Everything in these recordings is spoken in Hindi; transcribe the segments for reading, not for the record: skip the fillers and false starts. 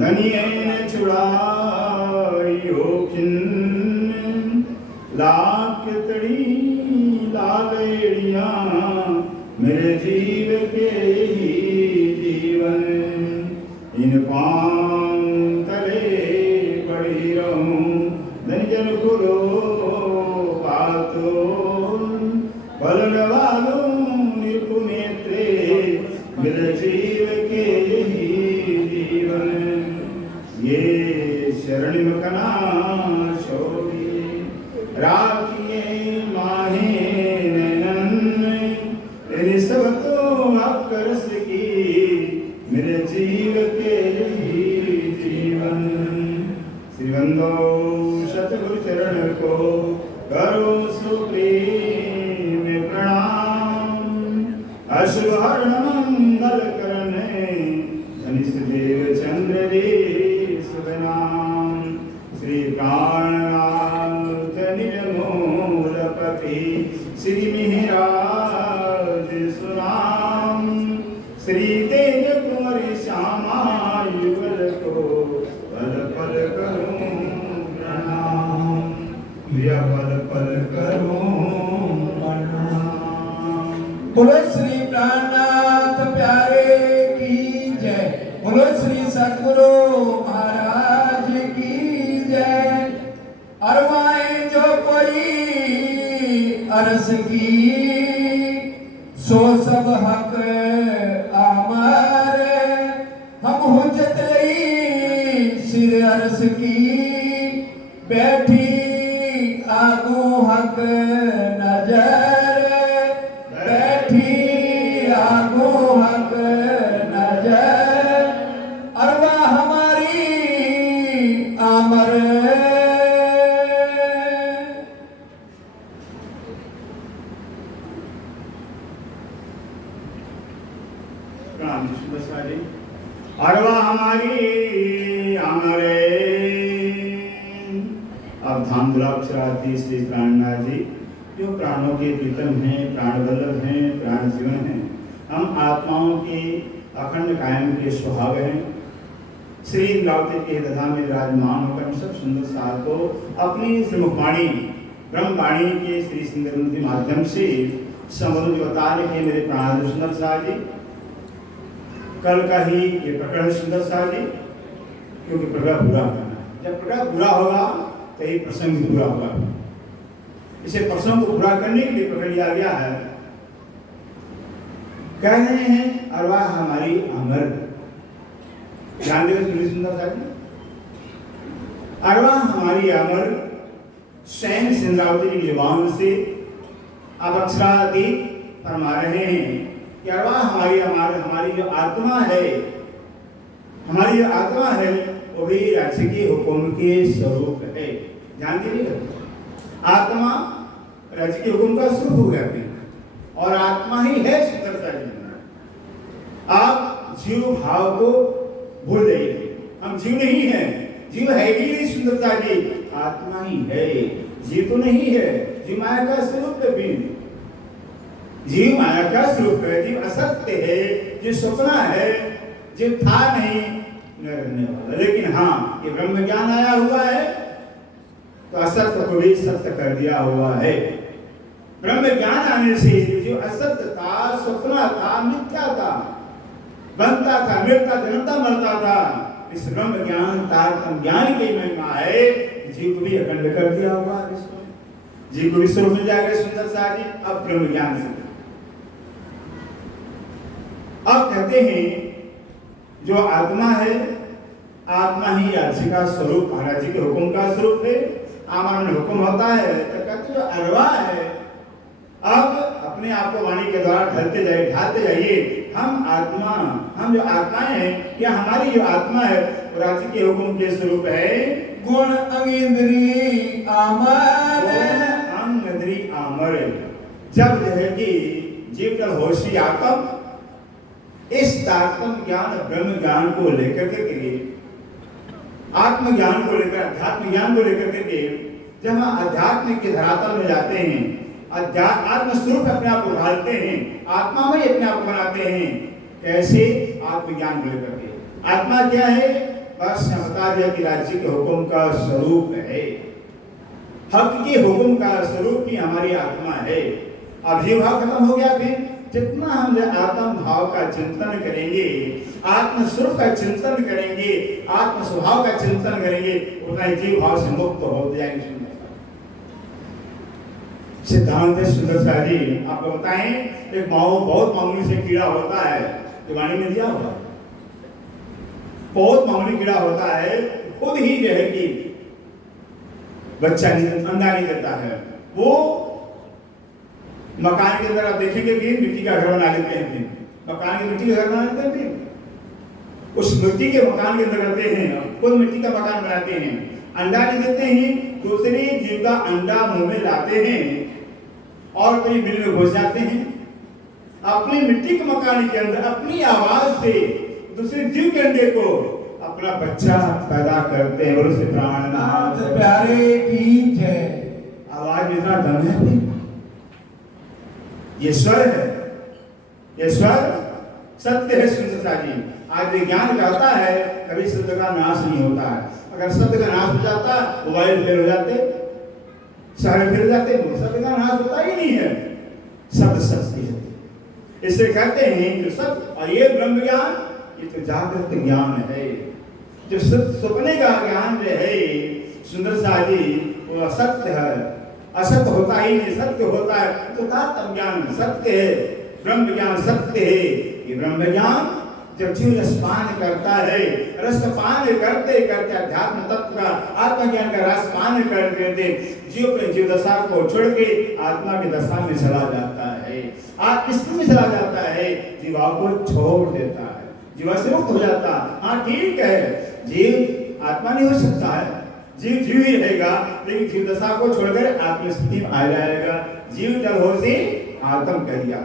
धनियन छुड़ाइयो खिन्न लाख तड़ी लालेड़ियाँ मेरे जीव के ही जीवन इन पांव तले पड़ी रहूं धनिजन खुलो बातो बलन वालों निपुनेत्रे मेरे जीव के ही जीवन ये शरण मकना छोड़ी राखिए माहे नैनन तेरे सब तो अकरस की मेरे जीव के ही जीवन श्रीवंदो सतगुरु चरण को करो सुप्रीम प्रणाम अशुभ हरण मंगल करने धनिष देव चंद्र रे शुभ नाम श्री प्राणनाथ निर्मूलपति श्री मिहिराज सुनाम श्री तेज कुंवर श्यामा युगल को पल पल करूं प्रणाम प्रिया पल पल करूं प्रणाम। बोलो श्री प्राणनाथ प्यारे की जय। बोलो श्री सद्गुरु महाराज की जय। अरवाएं जो कोई अरस की सो सब हक आमर हम हुज्जत सिर अरस की बैठी आगू हक नजर बैठी आगू हक नजर अरवा हमारी आमर। अरवा हमारी आमरे। अब धाम दुराक्षरार्थी श्री प्राणनाथ जी जो प्राणों के प्रीतम हैं, प्राण वल्लभ हैं, प्राण जीवन हैं, हम आत्माओं के अखंड कायम के स्वभाव हैं। श्री इंद्रावती के दशा में विराजमान होकर सब सुंदर सार को अपनी श्रीमुखवाणी ब्रह्मवाणी के श्री सुंदर के माध्यम से समझ बता रहे मेरे प्राण सुंदर सार जी। कल का ही ये प्रकरण सुंदर सार जी, क्योंकि प्रकरण पूरा करना है। जब प्रकरण पूरा होगा तो ये प्रसंग पूरा होगा। इसे प्रसंग को पूरा करने के लिए पकड़ लिया गया है। कह रहे हैं अरवा हमारी अमर। ध्यान देगा सुंदर सार जी। अरवा हमारी अमर स्वयं इंद्रावती की जुबान से अब अक्षरादि फरमा रहे हैं कि अरवा हमारी जो आत्मा है, हमारी जो आत्मा है वो भी राज्य के हुक्म के स्वरूप है। ध्यान दीजिएगा, आत्मा राज्य के हुक्म का स्वरूप हो गया और आत्मा ही है सुंदरता जी। आप जीव भाव को भूल जाइए। हम जीव नहीं है, जीव है ही नहीं सुंदरता जी, आत्मा ही है, जीव तो नहीं है। जीव माया का स्वरूप है, जीव माया का स्वरूप है, जीव असत्य है, जो सपना है, जो था नहीं न रहने वाला। लेकिन हाँ, ये ब्रह्म ज्ञान आया हुआ है तो असत्य को भी सत्य कर दिया हुआ है। ब्रह्म ज्ञान आने से जो असत्य था, सपना था, मिथ्या था, बनता था, मिलता, जन्मता, मरता था, इस ब्रह्म ज्ञान तारतम ज्ञान की महिमा है। जीव को भी अखंड कर दिया हुआ है। जीव को भी स्वरूप मिल जाएगा सुंदर सार जी। अब ब्रह्म ज्ञान से अब कहते हैं जो आत्मा है, आत्मा ही राज्य का स्वरूप, राज्य के हुक्म का स्वरूप है। आमान में हुक्म होता है तो कहते जो अरवा है, अब अपने आप को वाणी के द्वारा ढलते जाइए, ढालते जाइए। हम जो आत्माएं हैं, या हमारी जो आत्मा है वो राज्य के हुक्म के स्वरूप है। गुण अंगेंद्री आमर, अंगेंद्री आमर। जब जो है कि जीव जब होशी आत्म इस तारतम ज्ञान ब्रह्म ज्ञान को लेकर के आत्मज्ञान को लेकर, अध्यात्म ज्ञान को लेकर के जब हम अध्यात्म के धरातल में जाते हैं, आत्म स्वरूप अपने आप को ढालते हैं, आत्मा में अपने आप को बनाते हैं। कैसे? आत्मज्ञान को लेकर के। आत्मा क्या है? बस यहाँ बता दिया कि राज्य के हुक्म का स्वरूप है, हक के हुक्म का स्वरूप ही हमारी आत्मा है। अब जीव भाव खत्म हो गया, फिर जितना हम आत्म भाव का चिंतन करेंगे, आत्म स्वरूप का चिंतन करेंगे, आत्म स्वभाव का चिंतन करेंगे, उतना ही जीव भाव से मुक्त हो जाएंगे। सिद्धांत सुंदर सा जी आपको बताएं, एक बहुत मामूली से कीड़ा होता है, दिवाली में दिया होगा, बहुत मामूली कीड़ा होता है, खुद ही जो है कि बच्चा अंडा नहीं देता है। वो मकान के अंदर आप देखेंगे कि मिट्टी का घर बना लेते हैं, फिर मकान की मिट्टी का घर बना लेते हैं, फिर उस मिट्टी के मकान के अंदर रहते हैं, खुद मिट्टी का मकान बनाते हैं, अंडा नहीं देते हैं, दूसरे जीव का अंडा मुंह में लाते हैं और कोई मिल में घुस जाते हैं। अपने मिट्टी के मकान के अंदर अपनी आवाज से दूसरे जीव के अंडे को अपना बच्चा पैदा करते हैं। और उसे प्राणनाथ प्यारे की जय। आवाज में इतना दम है, ये स्वर है, ये स्वर सत्य है। सुंदरता जी आज विज्ञान कहता है कभी शब्द का नाश नहीं होता है। अगर शब्द का नाश हो जाता, मोबाइल फेल हो जाते, शहर फिर जाते, शब्द का नाश होता ही नहीं है। शब्द सत्य है, इसे कहते हैं जो सत्य। और ये ब्रह्म ज्ञान, ये तो जागृत ज्ञान है। जो सपने का ज्ञान जो है सुंदर सा जी, वो असत्य है, असत्य होता ही नहीं, सत्य होता है। तो तात्म ज्ञान सत्य है, ब्रह्म ज्ञान सत्य है। ये ब्रह्म ज्ञान जब जीव रसपान करता है, रसपान करते करते अध्यात्म तत्व का, आत्मज्ञान का रसपान करते जीव अपने जीव दशा को छोड़ के आत्मा की दशा में चला जाता है, आत्मस्थिति में चला जाता है, जीवा को छोड़ देता है, जीवा से मुक्त हो जाता। हाँ ठीक है, जीव आत्मा नहीं हो सकता है, जीव जीव ही रहेगा, लेकिन जीव दशा को छोड़कर आत्मस्थिति में आ जाएगा। जीव जल हो से आत्म कह दिया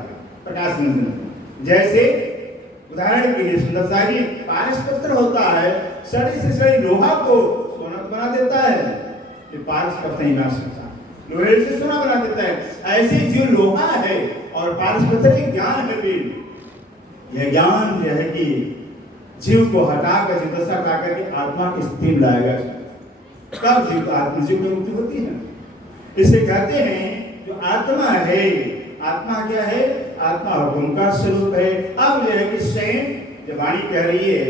प्रकाश नंदन। जैसे उदाहरण के लिए सुंदर सा जी, पारस पत्थर होता है, सड़ी से सड़ी लोहा को सोना बना देता है, ये पारस पत्थर नहीं बना सकता, लोहे से सोना बना देता है। ऐसे जो लोहा है और पारस पत्थर एक ज्ञान है, फिर यह ज्ञान जो है कि जीव को हटाकर जीव दशा हटा करके आत्मा की स्थिति में लाएगा, तब जीव आत्मजीव में मुक्ति होती है। इसे कहते हैं जो आत्मा है, आत्मा क्या है? आत्मा हुक्म का स्वरूप है। अब जो है कि स्वयं जब वाणी कह रही है,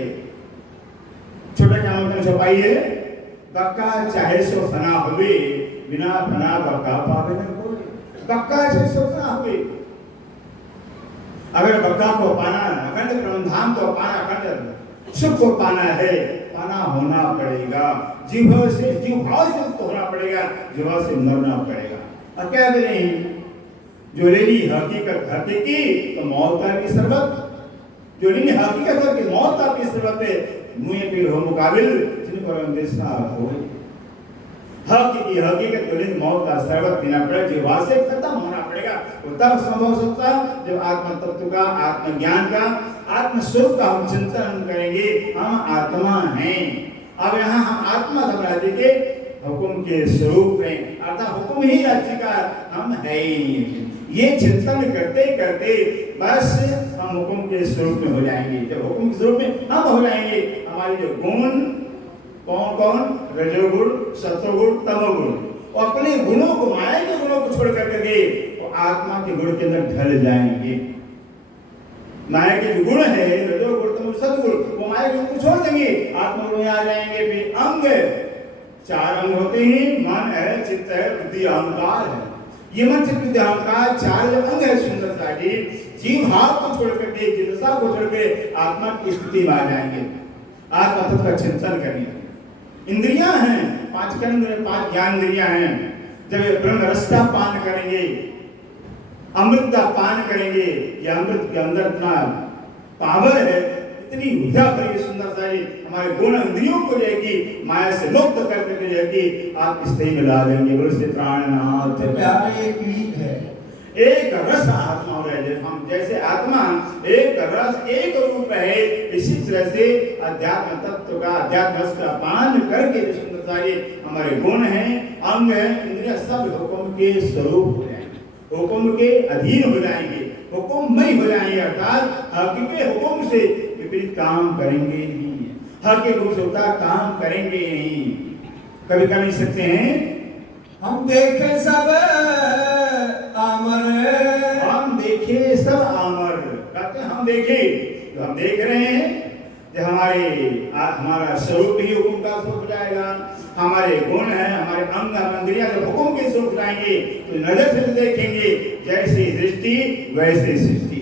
छोटा क्या मतलब छपाई है, बक्का चाहे सो फना हुए, बिना फना बक्का पावे न कोई। बक्का चाहे सो फना हुए, अगर बक्का को पाना, अखंड ब्रह्मधाम को पाना, अखंड सुख को पाना है, पाना होना पड़ेगा, जीव से जीव भाव से मुक्त होना पड़ेगा, जीवा से मरना पड़ेगा। और क्या भी नहीं, जो लेनी हकीकत हकीकी तो मौत का भी शरबत, जो लेनी हकीकत है कि मौत का भी शरबत है, मुँह पे हो मुकाबिल जिनको अंदेशा हो। हकीकी हकीकत जो लेनी मौत का शरबत पीना पड़ेगा, जीवा से खत्म होना पड़ेगा। वो तब संभव हो सकता है जब आत्म तत्व का, आत्मज्ञान का, आत्म स्वरूप का हम चिंतन करेंगे। हम आत्मा हैं। अब यहाँ हम आत्मा घबराते के हुक्म के स्वरूप में, अर्थात हुक्म ही राज्य का हम है ही नहीं। ये चिंतन करते करते बस हम हुक्म के स्वरूप में हो जाएंगे। जब हुक्म के स्वरूप में हम हो जाएंगे, हमारे जो गुण कौन कौन, रजोगुण, सत्वगुण, तमोगुण, और अपने गुणों को, माया के गुणों को छोड़ करके वो आत्मा के गुण के अंदर ढल जाएंगे। माया के जो गुण है, रजोगुण, तमोगुण, सत्वगुण, वो माया के गुण को छोड़ देंगे, आत्मा गुण में आ जाएंगे। फिर अंग, चार अंग होते हैं, मन है, चित्त है, बुद्धि, अहंकार है। ये मन चित्त बुद्धि अहंकार चार अंग है सुंदरता जी। जीव भाव को छोड़ करके, जिज्ञासा को छोड़ के आत्मा की स्थिति में आ जाएंगे, आत्मा तत्व का चिंतन करेंगे। इंद्रियां हैं, पांच कर्म, पांच ज्ञान इंद्रियां हैं। जब ब्रह्म रस का पान करेंगे, अमृत का पान करेंगे, ये अमृत के अंदर इतना पावर है, इतनी ऊर्जा भरी सुंदरता है, हमारे गुण इंद्रियों को जाएगी माया से मुक्त करके जाएगी, आप स्थिति में ला देंगे। बोलो से प्राणनाथ प्यारे की है। एक रस आत्मा हो रहे, हम जैसे आत्मा एक रस एक रूप है, इसी तरह से अध्यात्म तत्व का, अध्यात्म रस का पान करके सुंदरता हमारे गुण हैं, अंग है, इंद्रिय सब हुक्म के स्वरूप हो जाएंगे, हुक्म के अधीन हो जाएंगे, हुक्ममय हो जाएंगे। अर्थात हकीकत हुक्म से विपरीत काम करेंगे नहीं। हक के रूप से होता काम करेंगे नहीं, कभी कर नहीं सकते हैं। हम देखे सब आमर, हम देखे सब आमर, कहते हैं हम देखे, तो हम देख रहे हैं कि हमारा स्वरूप ही हुक्म का स्वरूप हो जाएगा, हमारे गुण हैं, हमारे अंग इंद्रियां जब हुक्म के स्वरूप जाएंगे तो नजर से देखेंगे, जैसी दृष्टि वैसे सृष्टि,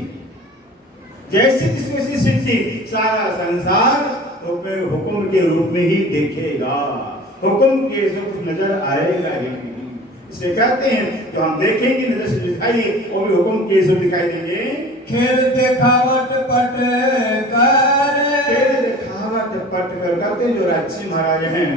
जैसी दृष्टि सृष्टि, सारा संसार हुक्म के रूप में ही देखेगा, हुक्म के स्वरूप नजर आएगा ही नहीं। इसे कहते हैं जो हम देखेंगे नजर से दिखाई, वो भी हुक्म के स्वरूप दिखाई देंगे। खेल दिखावट पट कर, खेल दिखावट पट कर, कहते जो राजसी महाराज हैं,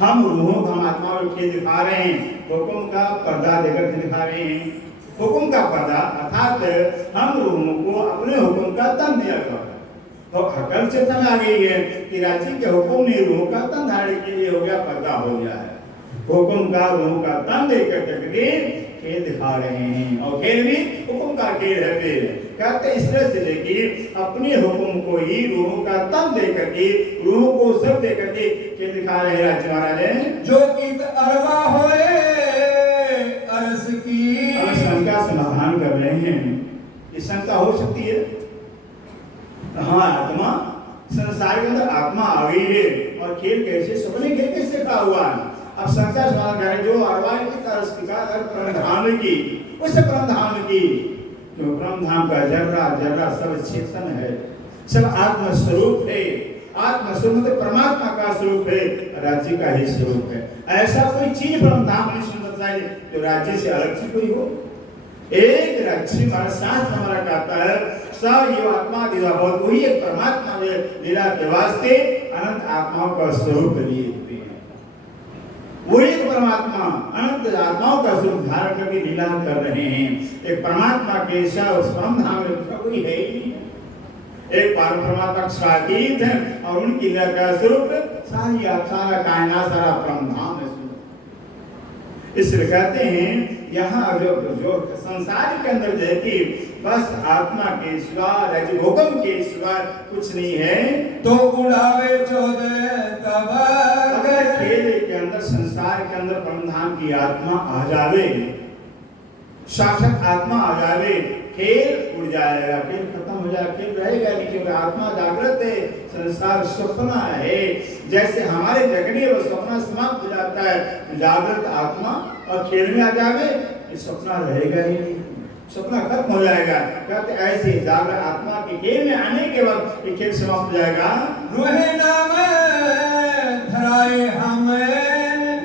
हम रूहों हम आत्माओं को खेल दिखा रहे हैं, हुक्म का पर्दा देकर दिखा रहे हैं। हुक्म का पर्दा अर्थात हम रूहों को अपने हुक्म का तन दिया गया है, तो अकल से तन आ गई है कि राज्य के हुक्म ने रूह का तन धारण के लिए हो गया, पर्दा हो गया है। हुक्म का रूह का तन देकर करके खेल दिखा रहे हैं, और खेल भी हुक्म का खेल है। फिर कहते इस तरह से लेके अपने हुक्म को ही रूह का तन देकर के, रूह को सब देकर के खेल दिखा रहे हैं राज्य महाराज। जो की अरवा होए अरस की, शंका समाधान कर रहे हैं। ये शंका हो सकती है, हाँ आत्मा संसार के अंदर आत्मा आ गई है, और खेल कैसे, सपने खेल कैसे का हुआ है। अब शंका सवाल करें जो अरवाई की तरस की परमधाम की, उससे परमधाम की, जो परमधाम का जर्रा जर्रा सब चेतन है, सब आत्म स्वरूप है, आत्म स्वरूप परमात्मा का स्वरूप है, राज्य का ही स्वरूप है। ऐसा कोई चीज परमधाम नहीं सुन सकता है जो राज्य से अलग चीज कोई हो। एक राज्य हमारा शास्त्र हमारा कहता है सब ये आत्मा लीला बहुत, वही एक परमात्मा लीला के वास्ते अनंत आत्माओं का स्वरूप लिए हुए हैं। वही एक परमात्मा अनंत आत्माओं का स्वरूप धारण करके लीला कर रहे हैं। एक परमात्मा के उस परम धाम में कोई है ही नहीं, एक परमात्मा सातीत है, और उनकी लीला का स्वरूप सारा कायनात सारा परम धाम है। इसलिए कहते हैं यहाँ जो संसार के अंदर जो है कि बस आत्मा के सिवा, हुक्म के सिवा कुछ नहीं है, तो उड़ावे चौदह तब। अगर खेल के अंदर संसार के अंदर परमधाम की आत्मा आ जावे, साक्षात आत्मा आ जावे, खेल उड़ जाएगा, खेल खत्म हो जाएगा, खेल रहेगा नहीं, क्योंकि आत्मा जागृत है, संसार सपना है। जैसे हमारे जगने वो सपना समाप्त हो जाता है, जागृत आत्मा और खेल में आ जावे, ये सपना रहेगा ही नहीं, सपना खत्म हो जाएगा। कहते ऐसे जागृत आत्मा के खेल में आने के बाद ये खेल समाप्त हो जाएगा। रूहे नाम धराए हम,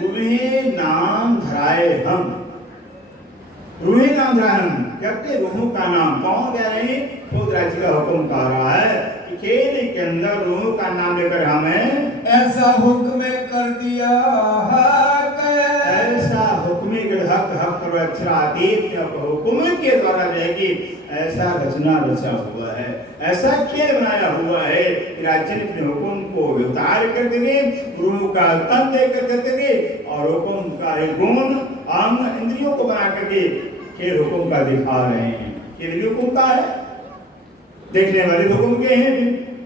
रूहे नाम धराए हम, रूहे नाम धराए हम, कहते रूहों का नाम कौन कह रहे हैं, खुद राज्य का हुक्म कह रहा है कि खेल के अंदर रूहों का नाम लेकर हमें ऐसा हुक्म कर दिया हक, ऐसा हुक्म के हक पर अक्षरातीत हुक्म के द्वारा रहेगी, ऐसा रचना रचा हुआ है, ऐसा खेल बनाया हुआ है कि राज्य ने अपने हुक्म को उतार कर देंगे, रूह का तन देकर कर देंगे, और हुक्म का गुण अंग इंद्रियों को बना करके खेल हुक्म का दिखा रहे हैं। खेल हुक्म का है, देखने वाले हुक्म के हैं,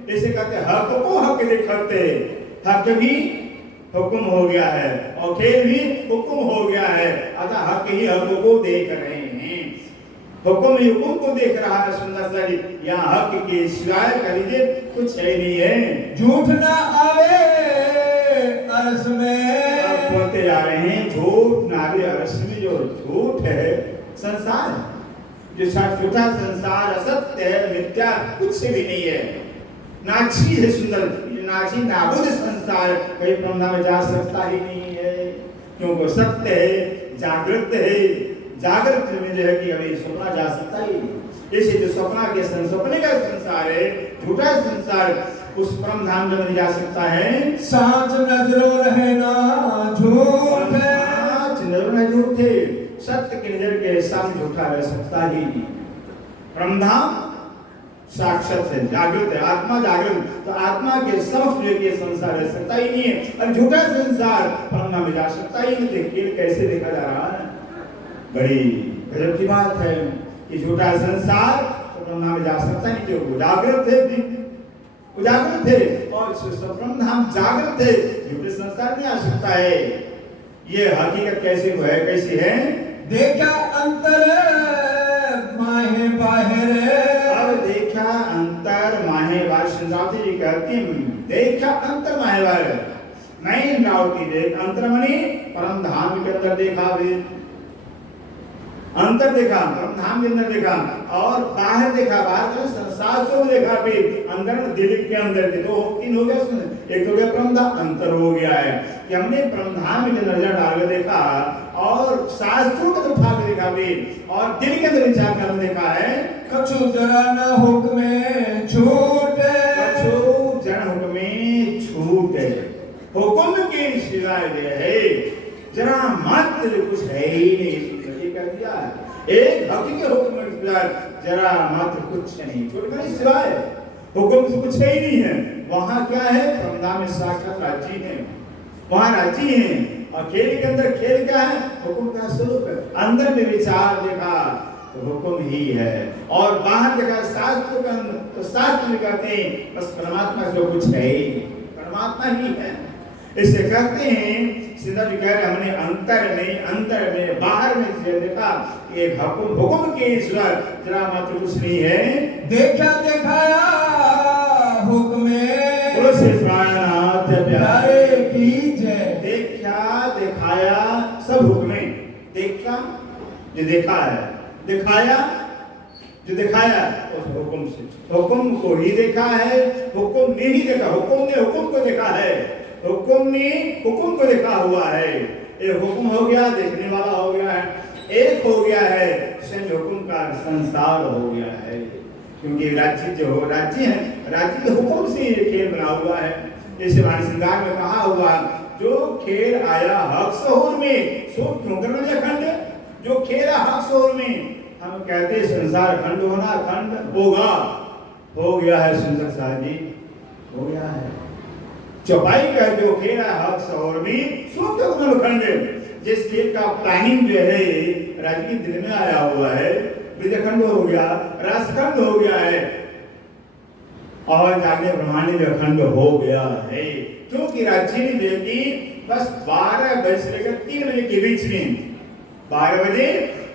जैसे कहते हक को हक दिखाते, हक भी हुक्म हो गया है और खेल भी हुक्म हो गया है, अतः हक ही हक को देख रहे हैं, हुक्म ही हुक्म को देख रहा है। सुंदर सा यहाँ हक के सिवाय करीजे कुछ है नहीं है। झूठ ना आवे अरस में, अब बोलते जा रहे हैं झूठ ना आवे अरस में, जो झूठ है संसार है, जो झूठा संसार असत्य है, मिथ्या कुछ भी नहीं है, नाची है सुंदर, नाची नाबुद संसार कहीं ब्रह्मा में जा सकता ही नहीं है, क्योंकि सत्य है, जागृत है, जागृत में जो है कि अभी सपना जा सकता ही नहीं। इसे जो सपना के सपने का संसार है, झूठा संसार, उस परम धाम में नहीं जा सकता है। सांच नजरों रहना झूठ है, सांच नजरों न झूठ है, सत्य की नजर के सामने झूठा रह सकता ही नहीं। परम धाम साक्षात है, जागृत है, आत्मा जागृत, तो आत्मा के समक्ष जो के संसार रह सकता ही नहीं है, और झूठा संसार परम में जा सकता ही नहीं। खेल कैसे देखा जा रहा है, बड़ी गजब की बात है कि झूठा संसार परम में जा सकता नहीं, क्योंकि जागृत है, उजागर थे और ब्रह्म धाम जागृत थे, झूठे संस्कार नहीं आ सकता है। ये हकीकत कैसी है? देखा अंतर माहे बाहर, अब देखा अंतर माहे बाहर। सिंधावती जी कहती हैं देखा अंतर माहे बाहर। मैं इंद्रावती देख अंतर मनी परम धाम के अंदर देखा भी, अंतर देखा परम धाम के अंदर देखा, और बाहर देखा, बाहर तो संसार से देखा भी, अंदर में दिल के अंदर के दो तीन हो गया उसमें। एक हो गया परम धाम, अंतर हो गया है कि हमने परम धाम में नजर डाल के देखा और शास्त्रों को उठा के देखा भी, और दिल के अंदर विचार करके देखा है। कछु जरा न हुक्म छूटे, कछु जरा हुक्म छूटे, हुक्म के सिवाय है जरा मात्र कुछ है ही नहीं। कह दिया एक हकीकत हुक्म के सिवाय जरा मात्र कुछ नहीं, छोटे नहीं सिवाय हुक्म से कुछ है ही नहीं है। वहां क्या है? परमधाम में साक्षात राज्य है, वहां राज्य है, और खेल के अंदर खेल क्या है? हुक्म का स्वरूप है। अंदर में विचार देखा तो हुक्म ही है, और बाहर देखा शास्त्र का तो शास्त्र भी कहते हैं बस परमात्मा से कुछ है ही, परमात्मा ही है। इसे कहते हैं सीधा जी कह रहे हमने अंतर में बाहर में देखा एक हुक्म के ईश्वर जरा मात्र कुछ नहीं है। देखा दिखाया हुक्म से प्राणनाथ प्यारे की जय। देखा दिखाया सब हुक्में, देखा जो देखा है, दिखाया जो दिखाया उस हुक्म से, हुक्म को ही देखा है, हुक्म ने ही देखा, हुक्म ने हुक्म को देखा है, हुक्म ने हुक्म को देखा हुआ है। एक हुक्म हो गया, देखने वाला हो गया है, एक हो गया है स्वयं हुक्म का संसार हो गया है। क्योंकि राज्य जो हो राज्य है, राज्य के हुक्म से ये खेल बना हुआ है। जैसे वाणी श्रृंगार में कहा हुआ जो खेल आया हक सहूर में सो क्यों करना दिया खंड, जो खेल आया हक सहूर में। हम कहते संसार खंड होना, खंड होगा, हो गया है सुंदर साहब जी, हो गया है। चौपाई कर जो खेल आया हक सहूर में सो क्यों करना खंड। जिस खेल का प्लानिंग जो है राज्य के दिल में आया हुआ है, विजयखंड हो गया, रासखंड हो गया है, और जागे ब्रह्मांड में अखंड हो गया है। क्योंकि राज्य ने देखी बस 12 बजे से लेकर 3 बजे के बीच में, 12 बजे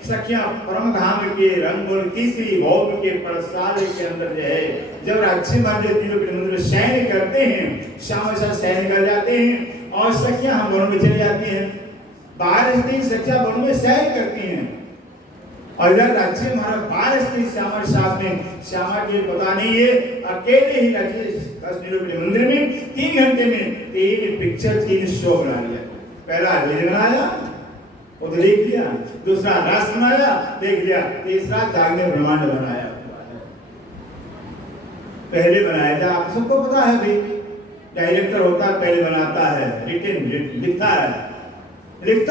सखिया परम धाम के रंगोल तीसरी भोग के प्रसाद के अंदर जो है जब राज्य मार्ग तीनों के मंदिर शयन करते हैं, शाम शाम शयन कर जाते हैं, और सखिया हम वन में चले जाती हैं। 12 दिन सखिया वन में शयन करती हैं, और इधर राज्य महाराज 12 दिन श्यामा साथ में, श्यामा की पता नहीं है, अकेले ही राज्य 10 के मंदिर में 3 घंटे में 3 पिक्चर 3 शो बना लिया। पहला रील बनाया वो तो देख लिया, दूसरा रास बनाया देख लिया, तीसरा जागने ब्रह्मांड बनाया। पहले बनाया था, आप सबको पता है भाई, डायरेक्टर होता है पहले बनाता है, रिटन लिखता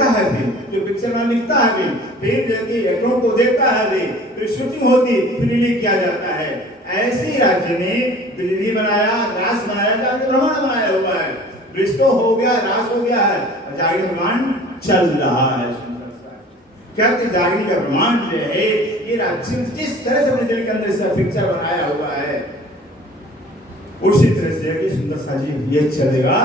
है फिर जो पिक्चर में लिखता है, फिर जल्दी एक्टरों को देता है, फिर शूटिंग होती, फिर रिलीज किया जाता है। ऐसे ही राज्य ने दिल्ली बनाया, रास बनाया, जागरण ब्रह्मांड बनाया हुआ है। रिश्तो हो गया, रास हो गया है, जागरण ब्रह्मांड चल रहा है। कहते जागरण का ब्रह्मांड जो है ये राज्य जिस तरह से अपने दिल के अंदर से पिक्चर बनाया हुआ है, उसी तरह से कि सुंदर सा जी ये चलेगा,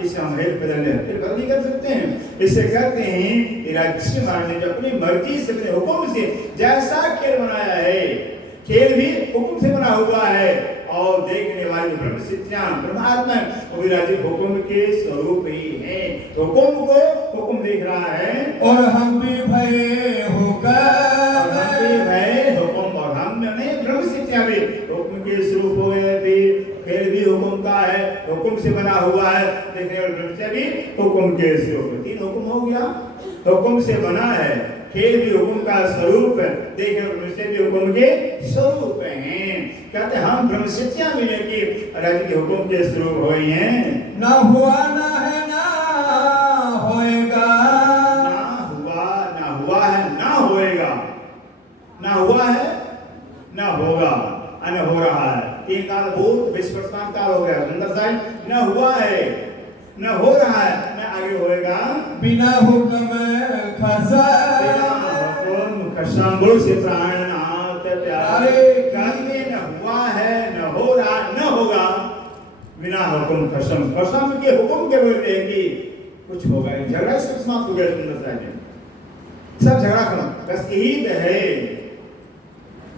इसे हम हेल्प बदल नहीं कर सकते हैं। इसे कहते हैं राज्य महाराज ने अपनी मर्जी से, अपने हुक्म से जैसा खेल बनाया है, खेल भी हुक्म से बना हुआ है, और देखने वाली ब्रह्म सिद्धियां परमात्मा वो भी राज्य हुक्म के स्वरूप ही है। हुक्म को हुक्म देख रहा है, और हम भी भय हुक्म, और हम ने ब्रह्म सिद्धियां भी हुक्म के स्वरूप हो गए, खेल भी हुक्म का है, हुक्म से बना हुआ है, देखने वाले ब्रह्म से भी हुक्म के स्वरूप। 3 हुक्म हो गया, हुक्म से बना है, खेल भी हुक्म का स्वरूप है, देखने वाले ब्रह्म से भी हुक्म के स्वरूप हैं। कहते हम ब्रह्म सिद्धियां मिले कि राज्य के हुक्म के स्वरूप हुए हैं। ना हुआ ना है ना होएगा, ना हुआ है ना होएगा, ना हुआ है ना होगा, न हो रहा है। ये काल भूत विश्वर्तमान काल हो गया, सुंदर साहब, न हुआ है न हो रहा है न आगे होएगा, बिना हुक्म खसम बोलो से प्राणनाथ प्यारे। कहते न हुआ है न हो रहा न होगा, बिना हुक्म कसम कसम के हुक्म के बोलते हैं कि कुछ होगा, झगड़ा सब समाप्त हो गया सुंदर सा जी, सब झगड़ा खत्म। बस यही तो है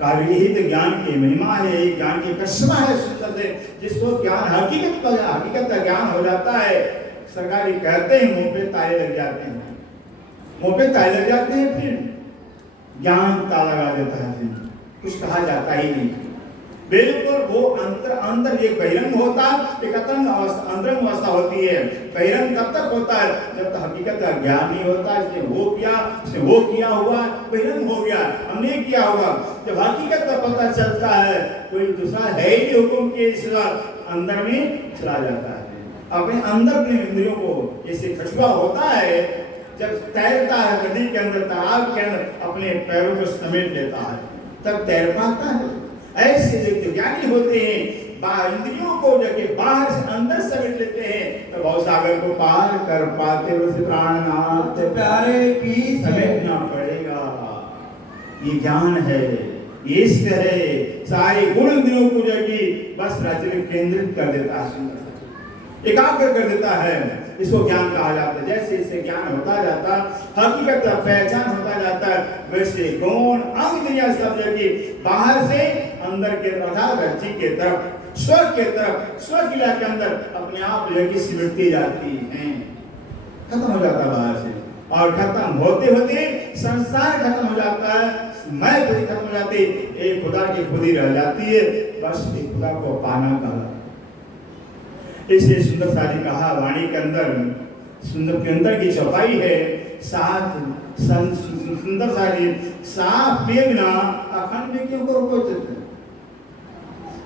कार्य, यही तो ज्ञान की महिमा है, ज्ञान की करिश्मा है सुंदर से, जिसको ज्ञान हकीकत का ज्ञान हो जाता है। सरकारी कहते हैं मुंह पे ताले लग जाते हैं, मुंह पे ताले लग जाते हैं, फिर ज्ञान ताला लगा देता है, कुछ कहा जाता ही नहीं। बिल्कुल वो अंतर एक बहिरंग होता है, एक अंतरंग अवस्था होती है। बहिरंग तब तक होता है जब तक हकीकत का ज्ञान नहीं होता। इसने वो किया, इसने वो किया हुआ, बहिरंग हो गया, हमने किया हुआ। जब हकीकत का पता चलता है, कोई दूसरा है ही नहीं हुक्म के सिवा, अंदर में चला जाता है। अपने अंदर अपने इंद्रियों को जैसे कछुआ होता है, जब तैरता है नदी के अंदर, तालाब के अंदर, अपने पैरों को समेट लेता है, तब तैर पाता है। ऐसे जो ज्ञानी होते हैं, इंद्रियों को जबकि बाहर से अंदर समेट लेते हैं, तो भव सागर को पार कर पाते उस प्राणनाथ प्यारे की समेटना पड़ेगा। ये ज्ञान है, ये इष्ट है, सारे गुण इंद्रियों को जबकि बस राज्य में केंद्रित कर देता है, एकाग्र कर देता है। इसको ज्ञान कहा जाता है। जैसे इससे ज्ञान होता जाता, हकीकत का पहचान होता जाता है, वैसे गौण अंग इंद्रियां सब जबकि बाहर से अंदर के तरफ, रज्जु के तरफ, स्व के तरफ, स्व किला के अंदर अपने आप जो है कि सिमटती जाती हैं। खत्म हो जाता है बाहर से, और खत्म होते होते संसार खत्म हो जाता है, मैं खुद खत्म हो जाती, एक खुदा की खुद ही रह जाती है। बस एक खुदा को पाना कहा। इसलिए सुंदर सारी कहा वाणी के अंदर, सुंदर के अंदर की चौपाई है, साथ सुंदर सारी साफ पिए बिना अखंड में क्यों करो कोचते,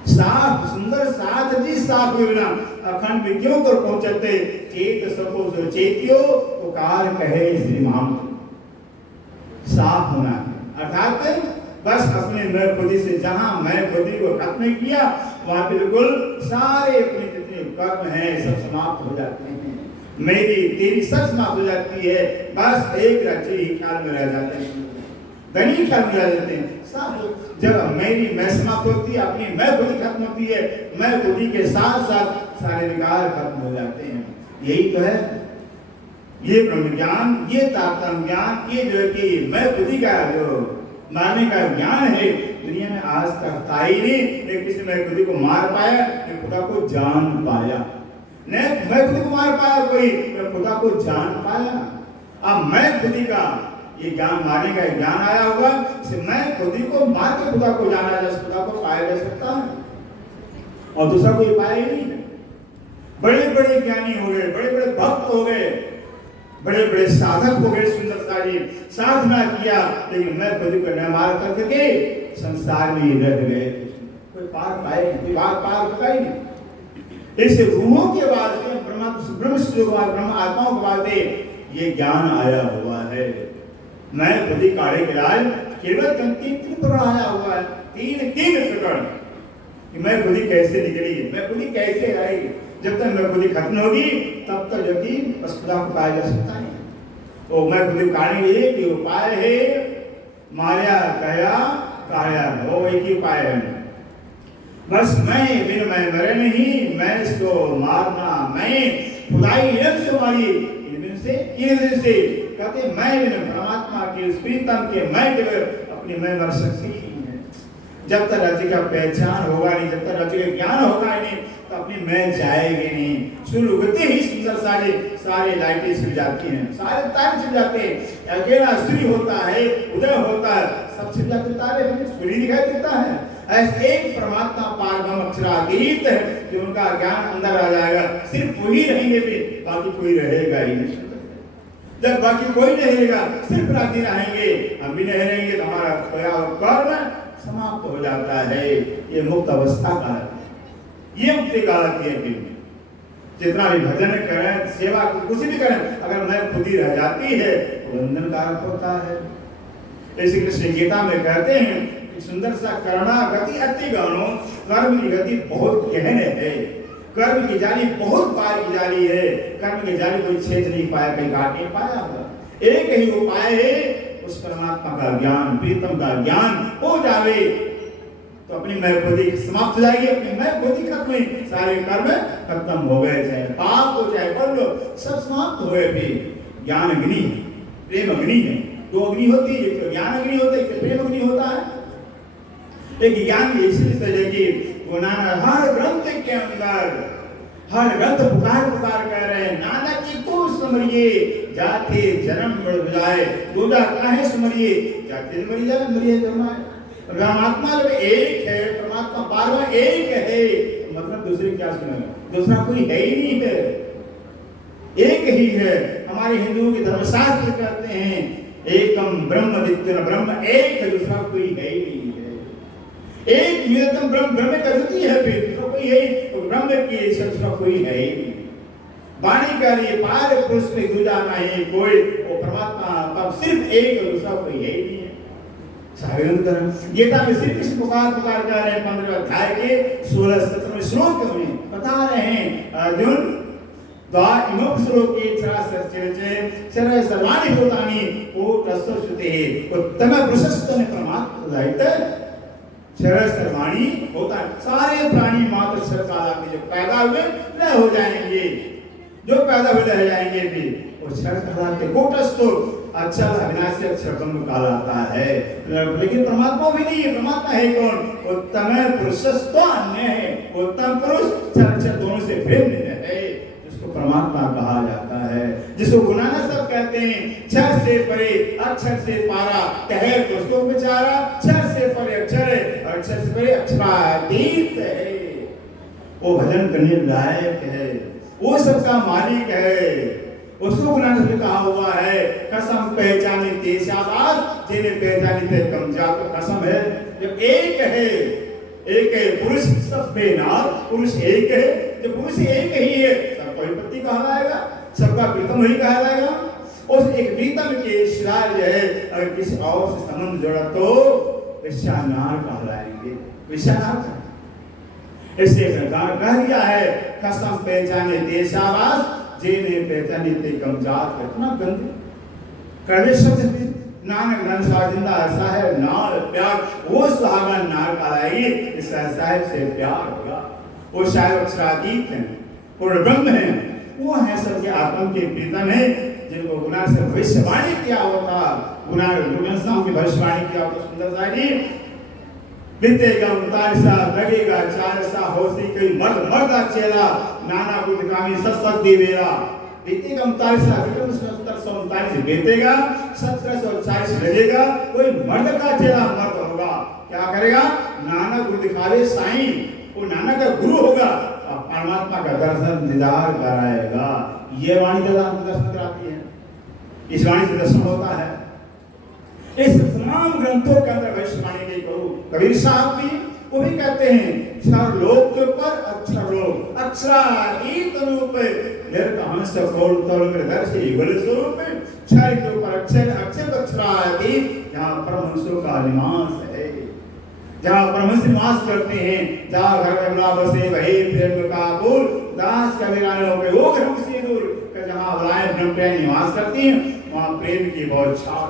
साफ सुंदर साथ जी साफ पिए बिना अखंड में क्यों कर पहुंचते। चेत सको सो चेतियो पुकार कहे श्री महाम। साफ होना है अर्थात बस अपने मैं खुदी से, जहां मैं खुदी को खत्म किया, वहां बिल्कुल सारे अपने जितने कर्म हैं सब समाप्त हो जाते हैं, मेरी तेरी सब समाप्त हो जाती है। बस एक राज्य ही ख्याल में रह जाते हैं, धनी ख्याल में रह जाते हैं। सब जब मेरी मैं समाप्त होती है, अपनी मैं खुदी खत्म होती है, मैं खुदी के साथ साथ सारे विकार खत्म हो जाते हैं। यही तो है ये ब्रह्म ज्ञान, ये तात्पर्य ज्ञान, ये जो है कि मैं खुदी का जो मारने का ज्ञान है, दुनिया में आज तक था ही नहीं। न किसी ने खुदी को मार पाया, न खुदा को जान पाया, न मैं खुदी को मार पाया कोई, न खुदा को जान पाया। अब मैं खुदी का ये ज्ञान, मारने का ज्ञान आया होगा, मैं खुदी को मार के खुदा को जाना जा, खुदा को पाया जा सकता है, और दूसरा कोई पाया ही नहीं है। बड़े बड़े ज्ञानी हो गए, बड़े बड़े भक्त हो गए, बड़े बड़े साधक हो गए, सुंदर सारी साधना किया, लेकिन मैं खुद को न मार करके संसार में ही रह गए, कोई पार पाए, कोई पार होगा ही नहीं। इस रूहों के वास्ते ब्रह्म आत्माओं के वास्ते ये ज्ञान आया हुआ है। मैं खुद ही काढ़े के राज केवल तीन प्रकरण आया हुआ है, तीन प्रकरण कि मैं खुद ही कैसे निकली, मैं खुद ही कैसे आएगी। जब तक मैं खुद ही खत्म होगी तब तक जबकि बस खुदा को पाया जा सकता है। तो मैं खुद ही कारण ये कि उपाय है माया कया काया, वो एक ही उपाय है। बस मैं बिन मैं मरे नहीं, मैं इसको मारना, मैं खुदाई निरंतर से मारी इन से कहते मैं बिन परमात्मा के प्रीतम के मैं अपनी मैं मर सकती नहीं है। जब तक राज्य का पहचान होगा नहीं, जब तक राज्य का ज्ञान होगा नहीं, तो अपनी मैं जाएगी नहीं। शुरू होते ही सुंदर सारे लाइटें छिड़ जाती हैं, सारे तारे छिड़ जाते हैं। अकेला सूर्य होता है, उदय होता है, सब छिड़ जाते तारे, सूर्य दिखाई देता है। ऐसे एक परमात्मा पारब्रह्म अक्षरातीत है कि उनका ज्ञान अंदर आ जाएगा, सिर्फ वही रहेंगे, फिर बाकी कोई रहेगा ही नहीं। जब बाकी कोई नहीं रहेगा, सिर्फ राजी रहेंगे, हम भी नहीं रहेंगे, तो हमारा कर्म समाप्त हो जाता है। ये मुक्त अवस्था का है, ये मुक्ति काल की है। जितना भी भजन करें, सेवा कुछ भी करें, अगर मैं खुद ही रह जाती है तो बंधनकारक होता है। श्री कृष्ण गीता में कहते हैं कि सुंदर सा कर्णा गति अति गहनो, कर्म की गति बहुत गहन है, कर्म की जाली बहुत पार की जाली है, कर्म की जाली कोई छेद नहीं पाया, कहीं काट नहीं पाया होगा। एक ही उपाय है, उस परमात्मा का ज्ञान, प्रीतम का ज्ञान हो जावे, तो अपनी मैं खुदी समाप्त हो जाएगी, अपनी मैं खुदी खत्म हुई, सारे कर्म खत्म हो गए, चाहे पाप हो चाहे पुण्य हो, सब समाप्त हो गए। भी ज्ञान अग्नि है, प्रेम अग्नि है, दो अग्नि होती है, एक तो ज्ञान अग्नि होता है, एक प्रेम अग्नि होता है। एक ज्ञान इसलिए तरह की हर ग्रंथ के अंदर हर ग्रंथ पुकार पुकार कर रहे हैं, नानक की को सुमरिए जाते जन्म मर जाए, दूजा काहे सुमरिए जाते मर जाए, मरिए जन्माए। परमात्मा जब एक है, परमात्मा बार बार एक है, मतलब दूसरे क्या सुनेगा, दूसरा कोई है ही नहीं है, एक ही है। हमारे हिंदुओं के धर्मशास्त्र कहते हैं एकम ब्रह्म विद्या, ब्रह्म एक है, दूसरा कोई है ही नहीं है। एक निरतम ब्रह्म, ब्रह्म का द्वितीय है, फिर दूसरा कोई है, ब्रह्म की दूसरा कोई है ही नहीं। वाणी का लिए पार पुरुष में दूजा नहीं कोई, वो परमात्मा सिर्फ एक है, दूसरा कोई है ही नहीं है। गीता में श्री कृष्ण पुकार पुकार कर रहे हैं, 15वें अध्याय के 16-17 श्लोक में बता रहे हैं अर्जुन द्वार इमोप श्लोक के चर सर्वाणि भूतानि ओटस्वश्रुते उत्तम प्रशस्तने परमात्मा दायित चर सर्वाणि भूतानि, सारे प्राणी मात्र शब्द काला के जो पैदा हुए वह हो जाएंगे, जो पैदा हुए रह जाएंगे, भी और शब्द काला के कोटस्थो अच्छा अविनाशी अक्षर ब्रह्म कहलाता है। लेकिन परमात्मा भी नहीं है, परमात्मा है कौन, उत्तम पुरुषस्तो अन्य है, उत्तम पुरुष अक्षर दोनों से भिन्न है, जिसको परमात्मा कहा जाता है, जिसको गुणाना सब कहते हैं। क्षर से परे अक्षर से पारा, कहे पुरुषों बेचारा, क्षर से परे अक्षर है, अक्षर से परे अक्षरातीत है, वो भजन करने लायक है, वो सबका मालिक है। उसको गुणाना से कहा हुआ है कसम पहचाने ते शाबाश, जिन्हें पहचाने ते कम जात, कसम है जब एक है, एक है पुरुष सब बेनार, पुरुष एक है, जब पुरुष एक ही है सबका विपत्ति कहा जाएगा, सबका प्रीतम ही कहा जाएगा। उस एक प्रीतम के शिरार जो है अगर किसी और से संबंध जोड़ा तो विषानार कहलाएंगे, विषानार। इसलिए कह दिया है कसम पहचाने ते शाबाश, जिन्हें पहचाने ते कम जात, इतना गंदे कड़वे शब्द नानक धन साजिंदा ऐसा है नार प्यार, वो सुहागन नार कहलाएगी इस साहिब से प्यार होगा। वो शायद अक्षरातीत हैं, पूर्ण ब्रह्म हैं, वो है सबके आत्मा के प्रीतम है, जिनको गुना से भविष्यवाणी किया होता, गुना की भविष्यवाणी किया होता। सुंदर सा जी बीतेगा 39 लगेगा 40 होसी कई मर्दा चेला नाना गुदकामी सत्सत देवेरा, बीतेगा 39 1739 बीतेगा 1740 लगेगा, कोई मर्द का चेला मर्द होगा, क्या करेगा नाना गुरु दिखावे साईं, वो नाना का गुरु होगा, परमात्मा का दर्शन दीदार कराएगा। ये वाणी दर्शन कराती है, इस वाणी से दर्शन होता है। इस तमाम ग्रंथों के अंदर भविष्यवाणी नहीं करूं, कबीर साहब भी वो भी कहते हैं क्षर लोक के ऊपर अक्षर लोक, अक्षरातीत रूप हंस दर्शी युगल स्वरूप, क्षर के ऊपर अक्षर, अक्षर अक्षरातीत, जहाँ परमहंसों का निवास है, जहाँ परमहंस निवास करते हैं, जहाँ घर में बसे वही प्रेम का बोल दास कबीराने हो गए, वो ग्रह से दूर जहाँ अवलाएं ब्रह्म निवास करती हैं, वहाँ प्रेम की बौछार,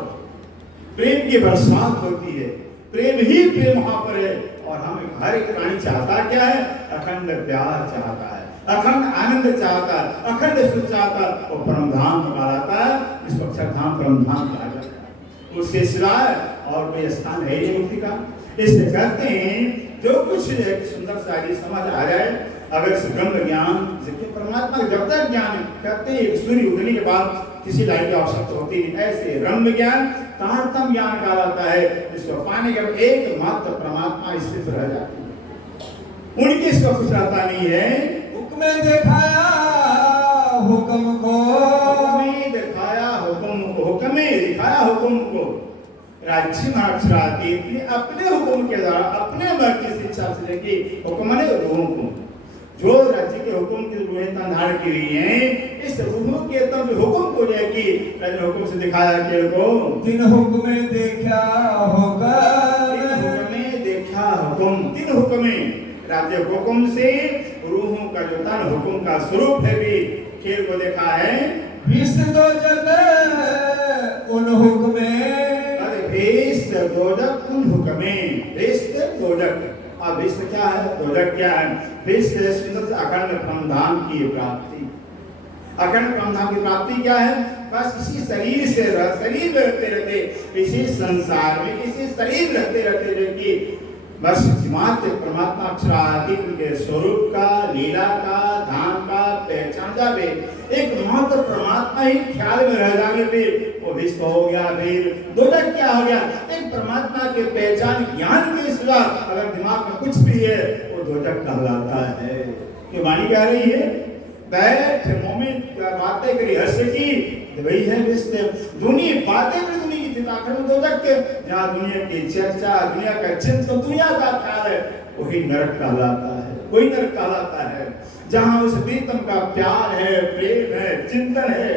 प्रेम की बरसात होती है, प्रेम ही प्रेम वहां पर है। और हम हर एक प्राणी चाहता क्या है, अखंड प्यार चाहता है, अखंड आनंद चाहता है, अखंड सुख चाहता है, वो परम धाम कहलाता है, जिसको अक्षरधाम परम धाम कहा जाता है। वो शेषराय और कोई स्थान है ही मुक्ति का। इसलिए कहते हैं जो कुछ सुंदर शायरी समझ आ जाए, अगर इस ब्रह्म ज्ञान परमात्मा जब तक ज्ञान कहते हैं सूर्य उगने के बाद किसी लाइन की आवश्यकता होती नहीं, ऐसे ब्रह्म ज्ञान तारतम ज्ञान कहलाता है, जिसको पाने के बाद एकमात्र परमात्मा स्थित रह जाती है, उनकी इसको कुछ रहता नहीं है। हुक्म दिखाया हुक्म को, हुक्म दिखाया हुक्म को, हुक्म दिखाया हुक्म को, राज्य अक्षरातीत ने अपने हुक्म के द्वारा अपने मर्जी से इच्छा से लेके हुक्म ने रूहों को, जो राज्य के हुक्म की रूहें धारण की हुई हैं, इस रूहों के तब हुक्म को लेके हुक्म से दिखाया कि को तीन हुक्म देखा होगा, तीन हुक्म देखा हुक्म, तीन हुक्म राज्य हुक्म से रूहों का जो तन हुक्म का स्वरूप है भी खेल को देखा है। भीष दो जग उन हुक्म, अरे भीष दोजक उन हुक्म, भीष दोजक अब विश्व क्या है, दोजख क्या है? विश्व सुंदर से अखंड परमधाम की प्राप्ति। अखंड परमधाम की प्राप्ति क्या है? बस इसी शरीर से शरीर में रहते रहते, इसी संसार में इसी शरीर रहते रहते रहते बस मात्र परमात्मा अक्षरातीत के स्वरूप का, लीला का, धाम का पहचान जावे, एक मात्र परमात्मा ही ख्याल में रह जाने पे वो विश्व हो गया। फिर दोजख क्या हो गया? एक परमात्मा के पहचान ज्ञान के सिवा अगर दिमाग में कुछ भी है वो दोजख कहलाता है। क्यों वाणी कह रही है? बैठ मोमिन बातें करी हर्ष की, वही है विश्व। दुनिया बातें करी दुनिया की आखिर में दोजख के, जहाँ दुनिया की चर्चा, दुनिया का चिंतन, दुनिया का ख्याल है, वही नरक कहलाता है, वही नरक कहलाता है। जहाँ उस प्रीतम का प्यार है, प्रेम है, चिंतन है,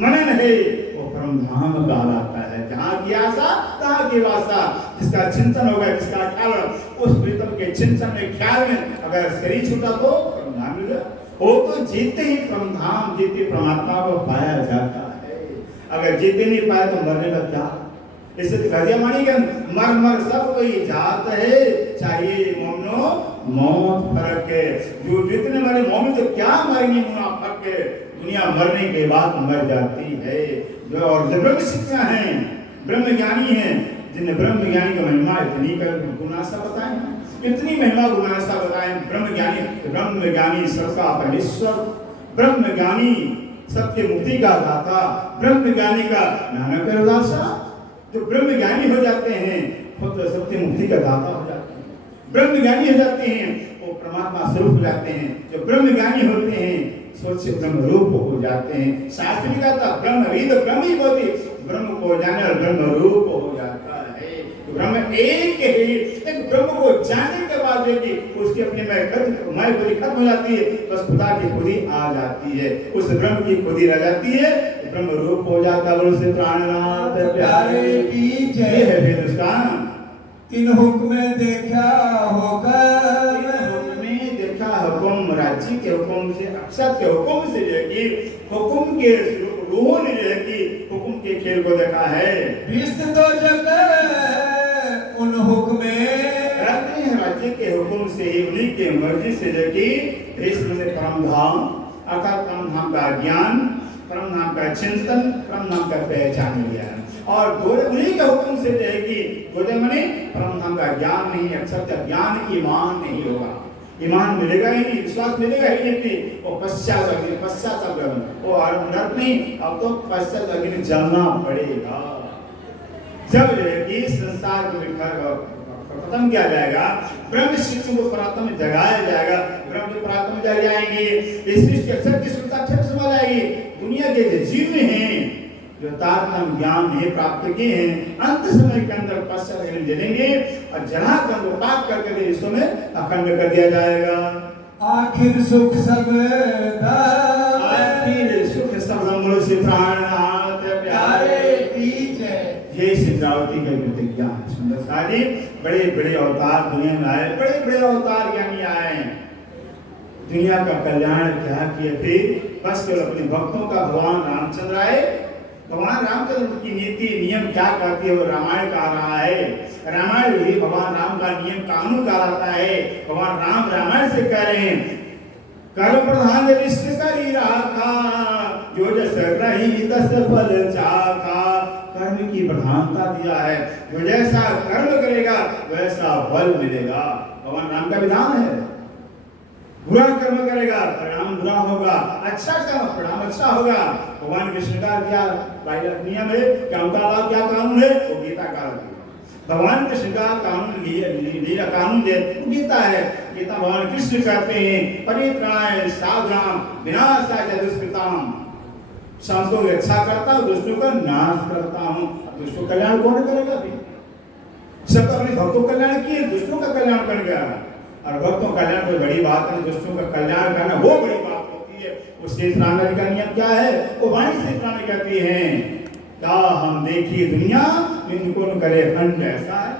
मनन है, वो परमधाम कहलाता है। जहाँ की आशा तहाँ की वासा, जिसका चिंतन होगा, जिसका ख्याल उस प्रीतम के चिंतन में, ख्याल में अगर शरीर छूटा तो परमधाम मिल जाए। वो तो जीते ही परमधाम, जीते परमात्मा को पाया जाता है। अगर जीते नहीं पाए तो मरने का क्या? इसे तो मानी के मर मर सब कोई जात है, चाहिए मोमनो मौत फर्क है। जो जितने मरे मोमिन तो क्या मरेंगे, मुनाफक है। दुनिया मरने के बाद मर जाती है। जो और जो ब्रह्म शिक्षा हैं, ब्रह्म ज्ञानी हैं, जिन्हें ब्रह्म ज्ञानी का महिमा इतनी कर गुनासा बताएं, इतनी महिमा गुनासा बताएं। ब्रह्म ज्ञानी सबका परमेश्वर, ब्रह्म ज्ञानी सबके मुक्ति का दाता, ब्रह्म ज्ञानी का नानक उदासा। जो ब्रह्म ज्ञानी हो जाते हैं खुद सबके मुक्ति का दाता हो जाते हैं। ब्रह्म ज्ञानी हो जाते हैं वो परमात्मा स्वरूप हो जाते हैं। जो ब्रह्म ज्ञानी होते हैं स्वच्छ ब्रह्म रूप हो जाते हैं। शास्त्र में कहता ब्रह्म विद ब्रह्म ही होती, ब्रह्म को जाने और ब्रह्म रूप हो जाता है। ब्रह्म एक है, एक ब्रह्म को जाने के बाद उसकी अपने मैं खुदी खत्म हो जाती है, बस खुदा की खुदी आ जाती है, उस ब्रह्म की खुदी रह जाती है, ब्रह्म रूप हो जाता है। बोलो से प्राणनाथ प्यारे की जय है। फिर उसका तीन हुक्म देखा होकर, हुक्म राज्य के हुक्म से, अक्षर के हुक्म से हुक्म के रूह ने हुक्म के खेल को देखा है। विश्व दोजख उन हुक्म राज्य के हुक्म से, उन्हीं के मर्जी से परमधाम अर्थात परमधाम का ज्ञान, परमधाम का चिंतन, परमधाम का पहचान लिया। और उन्हीं के हुक्म से मने परमधाम का ज्ञान नहीं, अक्षर का ज्ञान, ईमान नहीं होगा। ईमान मिलेगा ही नहीं, विश्वास मिलेगा ही नहीं। वो पश्चाताप वो नरक नहीं, अब तो पश्चाताप में जलना पड़ेगा। जब संसार को खत्म किया जाएगा, ब्रह्म शिशु को प्रातः में जगाया जाएगा, ब्रह्म के प्रातः में जग जाएंगे, इस सृष्टि अक्षर की सुनता अक्षर समझ आएगी। दुनिया के जो जीव हैं जो तारतम ज्ञान नहीं प्राप्त किए हैं, अंत समय के अंदर पश्चात जलेंगे और जलाकर को पाक करके विश्व में अखंड कर दिया जाएगा। आखिर सुख सब से प्राणनाथ प्यारे की जय। ये सिद्धावती का प्रतिज्ञा है। सुंदर सारी बड़े बड़े अवतार दुनिया में आए, बड़े बड़े अवतार ज्ञानी आए, दुनिया का कल्याण क्या किए थे? बस केवल अपने भक्तों का भगवान रामचंद्र आए। भगवान रामचंद्र की नीति नियम क्या कहती है वो रामायण कह रहा है। रामायण भी भगवान राम का नियम कानून कहलाता है। भगवान राम रामायण से कह रहे हैं कर्म प्रधान विश्व करी राखा, जो जस रही तस फल चाखा। कर्म की प्रधानता दिया है, जो जैसा कर्म करेगा वैसा फल मिलेगा। भगवान राम का विधान है। बुरा कर्म करेगा परिणाम बुरा होगा, अच्छा कर्म परिणाम अच्छा होगा। भगवान कृष्ण का क्या नियम है, क्या उनका क्या कानून है? वो गीता का भगवान कृष्ण का कानून लीला कानून गीता है। गीता भगवान कृष्ण कहते हैं परित्राणाय साधनाम विनाशाय दुष्कृताम, संतों की रक्षा करता हूँ, दुष्टों का नाश करता हूँ। दुष्टों का कल्याण कौन करेगा? सब अपने भक्तों का कल्याण किए, दुष्टों का कल्याण कर गया। और भक्तों का कल्याण कोई बड़ी बात है, दुष्टों का कल्याण करना वो बड़ी बात होती है। उससे प्राणी का नियम क्या है? वो वाणी से प्राणी कहती है क्या हम देखिए दुनिया इनको न करे खंड। ऐसा है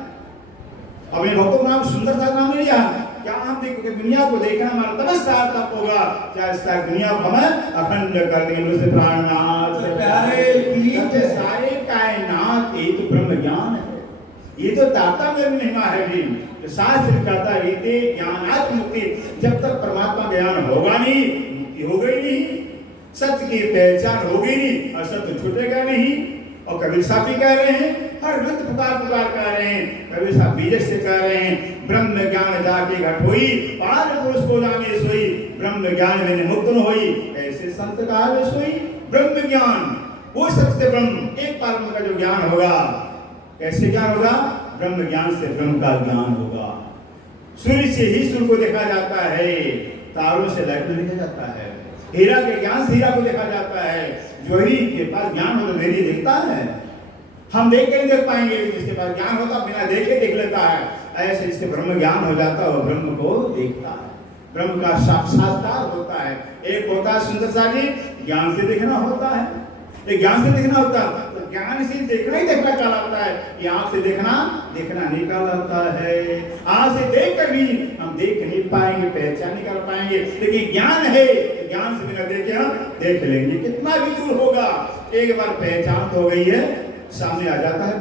अब इन भक्तों का नाम सुंदर सा नाम नहीं लिया, क्या हम देखोगे दुनिया को देखना हमारा तब सार्थक होगा, क्या इस दुनिया को हमें अखंड कर देंगे। से प्राणनाथ प्यारे की सारे कायनात एक ब्रह्म ज्ञान है। ये तो तात्पर्य में महिमा है भी। तो शास्त्र कहता है रीते ज्ञानात् मुक्ति, जब तक परमात्मा ज्ञान होगा नहीं मुक्ति होगा ही नहीं, सत्य की पहचान होगी नहीं, असत्य छूटेगा नहीं। और कबीर साहब भी कह रहे हैं, हर ग्रंथ पुकार कह रहे हैं, कबीर साहब बीजक से कह रहे हैं, ब्रह्म ज्ञान जाके घट होई, पार पुरुष को जाने सोई, ब्रह्म ज्ञान में मुक्त न होई, ऐसे संत कहावे सोई। ब्रह्म ज्ञान वो सत्य ब्रह्म एक परम का जो ज्ञान होगा, कैसे ज्ञान होगा? ब्रह्म ज्ञान से ब्रह्म का ज्ञान होगा। सूर्य से ही सूर्य को देखा जाता है, तारों से लाइट देखा जाता है, हीरा के ज्ञान से हीरा को देखा जाता है। जो ही के पास ज्ञान हो तो मेरी देखता है, हम देख के नहीं देख पाएंगे, जिसके पास ज्ञान होता बिना देखे देख लेता है। ऐसे जिसके ब्रह्म ज्ञान हो जाता है वो ब्रह्म को देखता है, ब्रह्म का साक्षात्कार होता है। एक होता है सुंदर सा जी, ज्ञान से देखना होता है, एक ज्ञान से देखना होता है। तो ज्ञान से देखना ही देखना कहलाता है, ये आंख से देखना नहीं कहलाता है। आंख से देख कर भी हम देख नहीं पाएंगे, पहचान नहीं कर पाएंगे, लेकिन ज्ञान है, ज्ञान से बिना देखे हम देख लेंगे, कितना भी दूर होगा। एक बार पहचान तो हो गई है, सामने आ जाता है,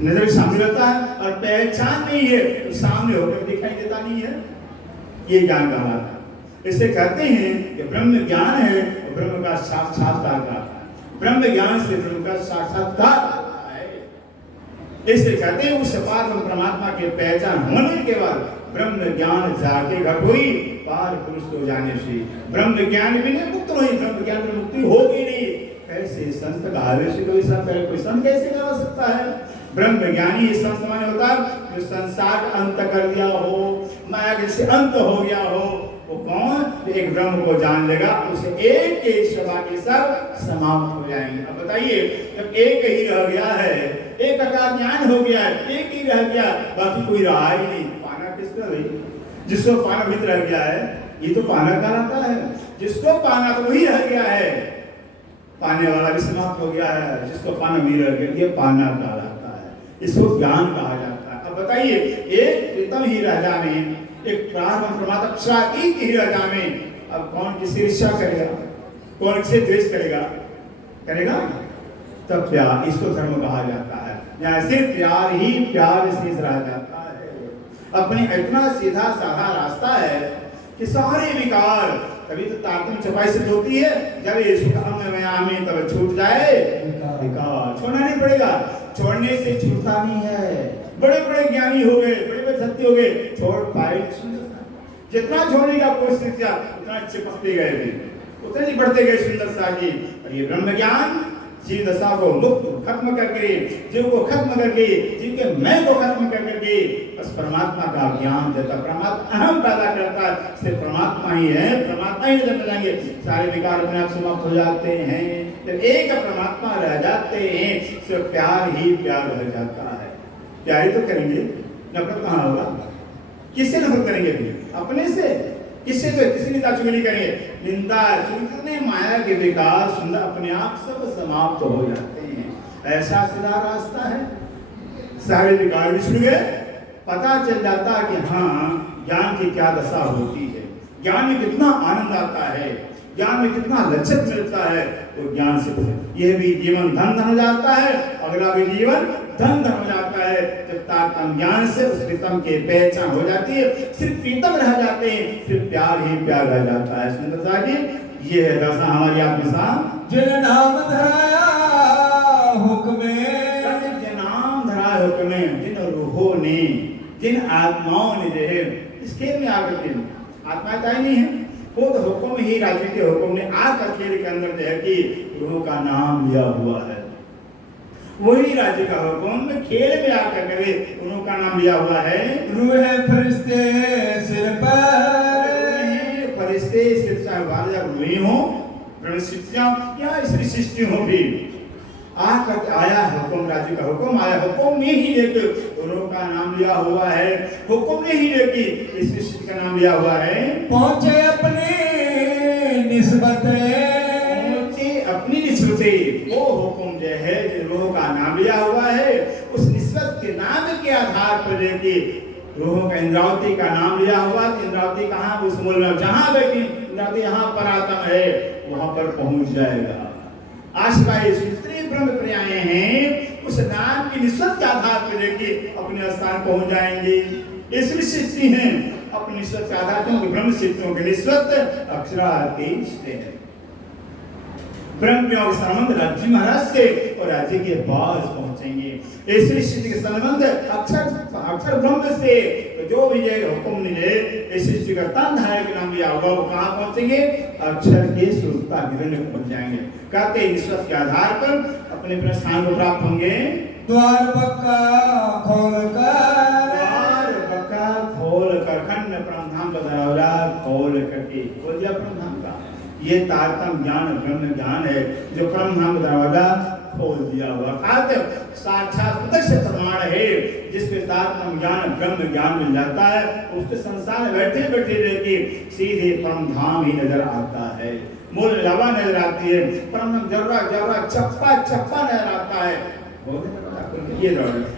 नजर के सामने रहता है, और पहचान नहीं है तो सामने होकर दिखाई देता नहीं है, ये ज्ञान कहलाता है। इससे कहते हैं कि ब्रह्म ज्ञान है और ब्रह्म का साक्षात्कार करता है, ब्रह्म ज्ञान से ब्रह्म का साक्षात्कार होता है। इससे कहते हैं उस परम परमात्मा के पहचान होने के बाद ब्रह्म ज्ञान जाके घट हुई, पार पुरुष को जाने से। ब्रह्म ज्ञान भी नहीं मुक्त हुई, ब्रह्म ज्ञान में मुक्ति होगी नहीं। कैसे संत कहावे से कोई संत है, कोई संत कैसे कहा सकता है? ब्रह्म ज्ञानी संत माने होता है जो संसार अंत कर दिया हो, माया के से अंत हो गया हो। वो कौन? एक ब्रह्म को जान लेगा, उसे एक के सभा के सब समाप्त हो जाएंगे। अब बताइए, जब एक ही रह गया है, एक का ज्ञान हो गया है, एक ही रह गया, बाकी कोई रहा ही नहीं, पाना किसका भाई? जिसको पाना भी रह गया है, ये तो पाना कहलाता है। जिसको पाना तो वही रह गया है, पाने वाला भी समाप्त हो गया है, जिसको पाना भी रह गया, ये पाना कहलाता है, इसको ज्ञान कहा जाता है। अब बताइए, एक प्रीतम ही राजा में, एक परमात्मा एक ही राजा में, अब कौन किसी ईर्ष्या करेगा, कौन किसे द्वेष करेगा? तब प्यार, इसको धर्म कहा जाता है। यहाँ सिर्फ प्यार ही प्यार से रह जाता है। अपने इतना सीधा साधा रास्ता है कि सारे विकार, कभी तो तारतम्य छपाई से होती है, जब ये सुख में तब छूट जाए विकार, छोड़ना नहीं पड़ेगा, छोड़ने से छूटता नहीं है। बड़े बड़े ज्ञानी हो गए, बड़े बड़े सत्य हो गए, छोड़ पाए? जितना छोड़ने का कोशिश किया उतना चिपकते गए भी, उतने ही बढ़ते गए सुंदर सा जी। और ये ब्रह्म ज्ञान जीव दशा को मुक्त खत्म करके, जीव को खत्म करके, जीव के मैं को खत्म करके बस परमात्मा का ज्ञान देता, परमात्मा अहम पैदा करता है। सिर्फ परमात्मा ही है, परमात्मा ही नजर जाएंगे, सारे विकार अपने आप समाप्त हो जाते हैं, जब एक परमात्मा रह जाते हैं, सिर्फ प्यार ही प्यार रह जाता है। प्यार ही तो करेंगे, नफरत कहाँ होगा? किससे नफरत करेंगे? अपने से। किससे? तो किसी निंदा चुगली करेंगे, निंदा चुगली माया के विकार सुंदर अपने आप सब समाप्त हो जाते हैं। ऐसा सीधा रास्ता है, सारे विकार भी छूट गए, पता चल जाता कि हाँ ज्ञान की क्या दशा होती है, ज्ञान में कितना आनंद आता है, ज्ञान में कितना लज्जत मिलता है। तो ज्ञान से यह भी जीवन धन हो जाता है, अगला भी जीवन धन हो जाता है। जब तारतम्य ज्ञान से उस प्रीतम की पहचान हो जाती है, सिर्फ प्रीतम रह जाते हैं, सिर्फ प्यार ही प्यार रह जाता है। सुंदर सा जी, ये है दशा हमारी आत्मसा। जिन नाम धराया हुक्मे, जिन नाम धराया हुक्मे, जिन रूहों ने, जिन आत्माओं ने जो है इस खेल में आकर के, आत्मा तय नहीं है, वो तो हुक्म ही, राज्य के हुक्म ने आकर खेल के अंदर जो है कि रूह का नाम लिया हुआ है। वही राज्य का हुक्म खेल में आकर करे, उन्हों का नाम लिया हुआ है। रूह फरिश्ते सिर पर, फरिश्ते सिर पर रूहें हो, सृष्टियां या स्त्री सृष्टि हो भी आकर आया हुक्म, राज्य का हुक्म आया, हुक्म में ही लेके उन्हों का नाम लिया हुआ है, हुक्म में ही लेके इस सृष्टि का नाम लिया हुआ है। पहुंचे अपनी निस्बते, अपनी निस्बते, वो हुक्म जो है जिन रूहों का नाम लिया हुआ है, उस निस्बत के नाम के आधार पर लेके रूहों का इंद्रावती का नाम लिया हुआ। इंद्रावती कहाँ? उस मूल में जहाँ बैठी इंद्रावती, यहाँ पर आत्मा है, वहां पर पहुंच जाएगा। आश्रय स्त्री ब्रह्म पर्याय हैं, उस नाम की निस्बत के आधार पर लेके अपने स्थान पहुंच जाएंगे। इसलिए सृष्टि है अपनी निस्बत के आधार क्योंकि ब्रह्म सृष्टियों की निस्बत अक्षरादेश से है। ब्रह्म के संबंध राज्य महाराज से और राज्य के पास पहुंचेंगे। इसलिए सृष्टि के संबंध अक्षर ब्रह्म से तो जो भी ये हुक्म मिले इस सृष्टि का तन धारक नाम दिया होगा वो कहाँ पहुंचेंगे? अक्षर के स्वरूपता गिरन में पहुंच जाएंगे। कहते हैं निस्बत के आधार पर अपने अपने स्थान को प्राप्त होंगे। द्वार पक्का खोल कर खंड परमधाम का दरवाजा खोल करके खोल दिया परमधाम का। ये तारतम ज्ञान ब्रह्म ज्ञान है जो परमधाम का दरवाजा खोल दिया हुआ साक्षात प्रत्यक्ष प्रमाण है जिसके तारतम ज्ञान ब्रह्म ज्ञान मिल जाता है। उसके संसार में बैठे बैठे रहके सीधे परमधाम ही नजर आता है। मूल लावा नजर आती है, परमधाम जर्रा जर्रा चप्पा चप्पा नजर आता है। ये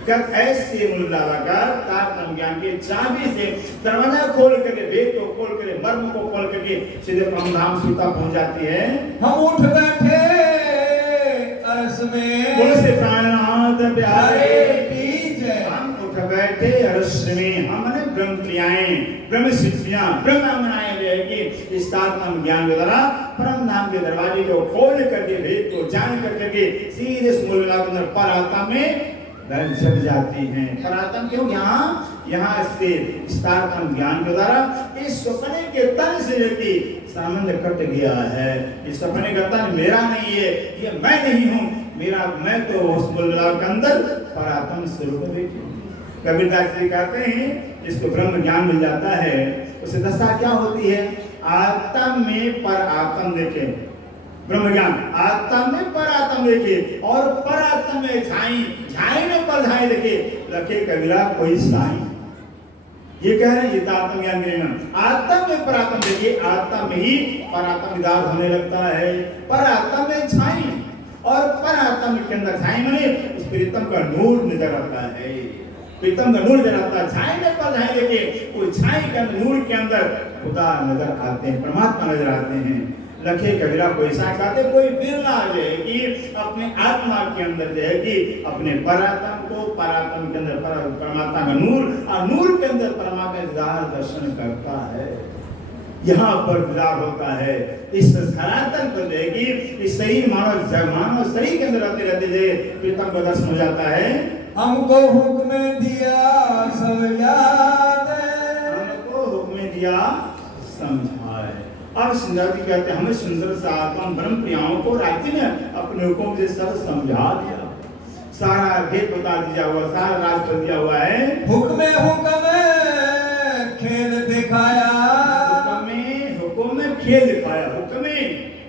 क्या ऐसे मूल लावा का तारतम ज्ञान के चाबी से दरवाजा खोल करके भेद को खोल करके मर्म को खोल करके सीधे परमधाम सीता पहुंच जाती है। हम उठ बैठे अरस में बोले से प्राणनाथ प्यारे की जय। हम उठ बैठे अरस में हम ने ब्रह्म क्रियाएं ब्रह्म सिद्धियां ब्रह्म अंगनाएं रहेगी इस तारतम ज्ञान के द्वारा परमधाम के दरवाजे को खोल करके भेद को जान करके सीधे मूल के अंदर परात्म में चल जाती हैं। परात्म क्यों? यहाँ से तारतम ज्ञान के द्वारा इस सपने के तन से लेके संबंध कट गया है। इस सपने का तन मेरा नहीं है, ये मैं नहीं हूँ, मेरा मैं तो उस मूललाल के अंदर परात्म स्वरूप में बैठी हूँ। कबीरदास जी कहते हैं जिसको ब्रह्म ज्ञान मिल जाता है उसे दशा क्या होती है? आत्म में पर आत्म देखे ब्रह्म ज्ञान, आत्म में पर आत्म देखे और पर आत्म में झाई झाई में पर झाई देखे लखे कबीरा कोई साई। ये कह रहे हैं ये आत्म ज्ञान के नियम। आत्म में परात्म देखिए आत्म में ही परात्म विदार होने लगता है। पर आत्म में छाई और पर आत्म के अंदर छाई माने उस प्रीतम का नूर नजर आता है। प्रीतम का नूर नजर आता है। छाई में पर छाई देखिए वो छाई के अंदर नूर के अंदर खुदा नजर आते हैं, परमात्मा नजर आते हैं। लखे कबीरा कोई ऐसा कहते कोई बिरला जो है कि अपने आत्मा के अंदर जो है कि अपने परात्म को परात्म के अंदर परमात्मा का नूर और नूर के अंदर परमात्मा का दर्शन करता है। यहाँ पर दीदार होता है। इस धरातल पर जो है कि इस शरीर मानव शरीर के अंदर रहते रहते प्रीतम का दर्शन हो जाता है। हमको हुक्म दिया सब याद, हमको हुक्म दिया समझाए। अब सुंदर जी कहते हैं हमें सुंदर सातम ब्रह्म प्रियाओं को राज्य ने अपने हुक्म से सब समझा दिया, सारा भेद बता दिया हुआ, सारा राज कर दिया हुआ है। हुक्म खेल दिखाया, हुक्म खेल दिखाया,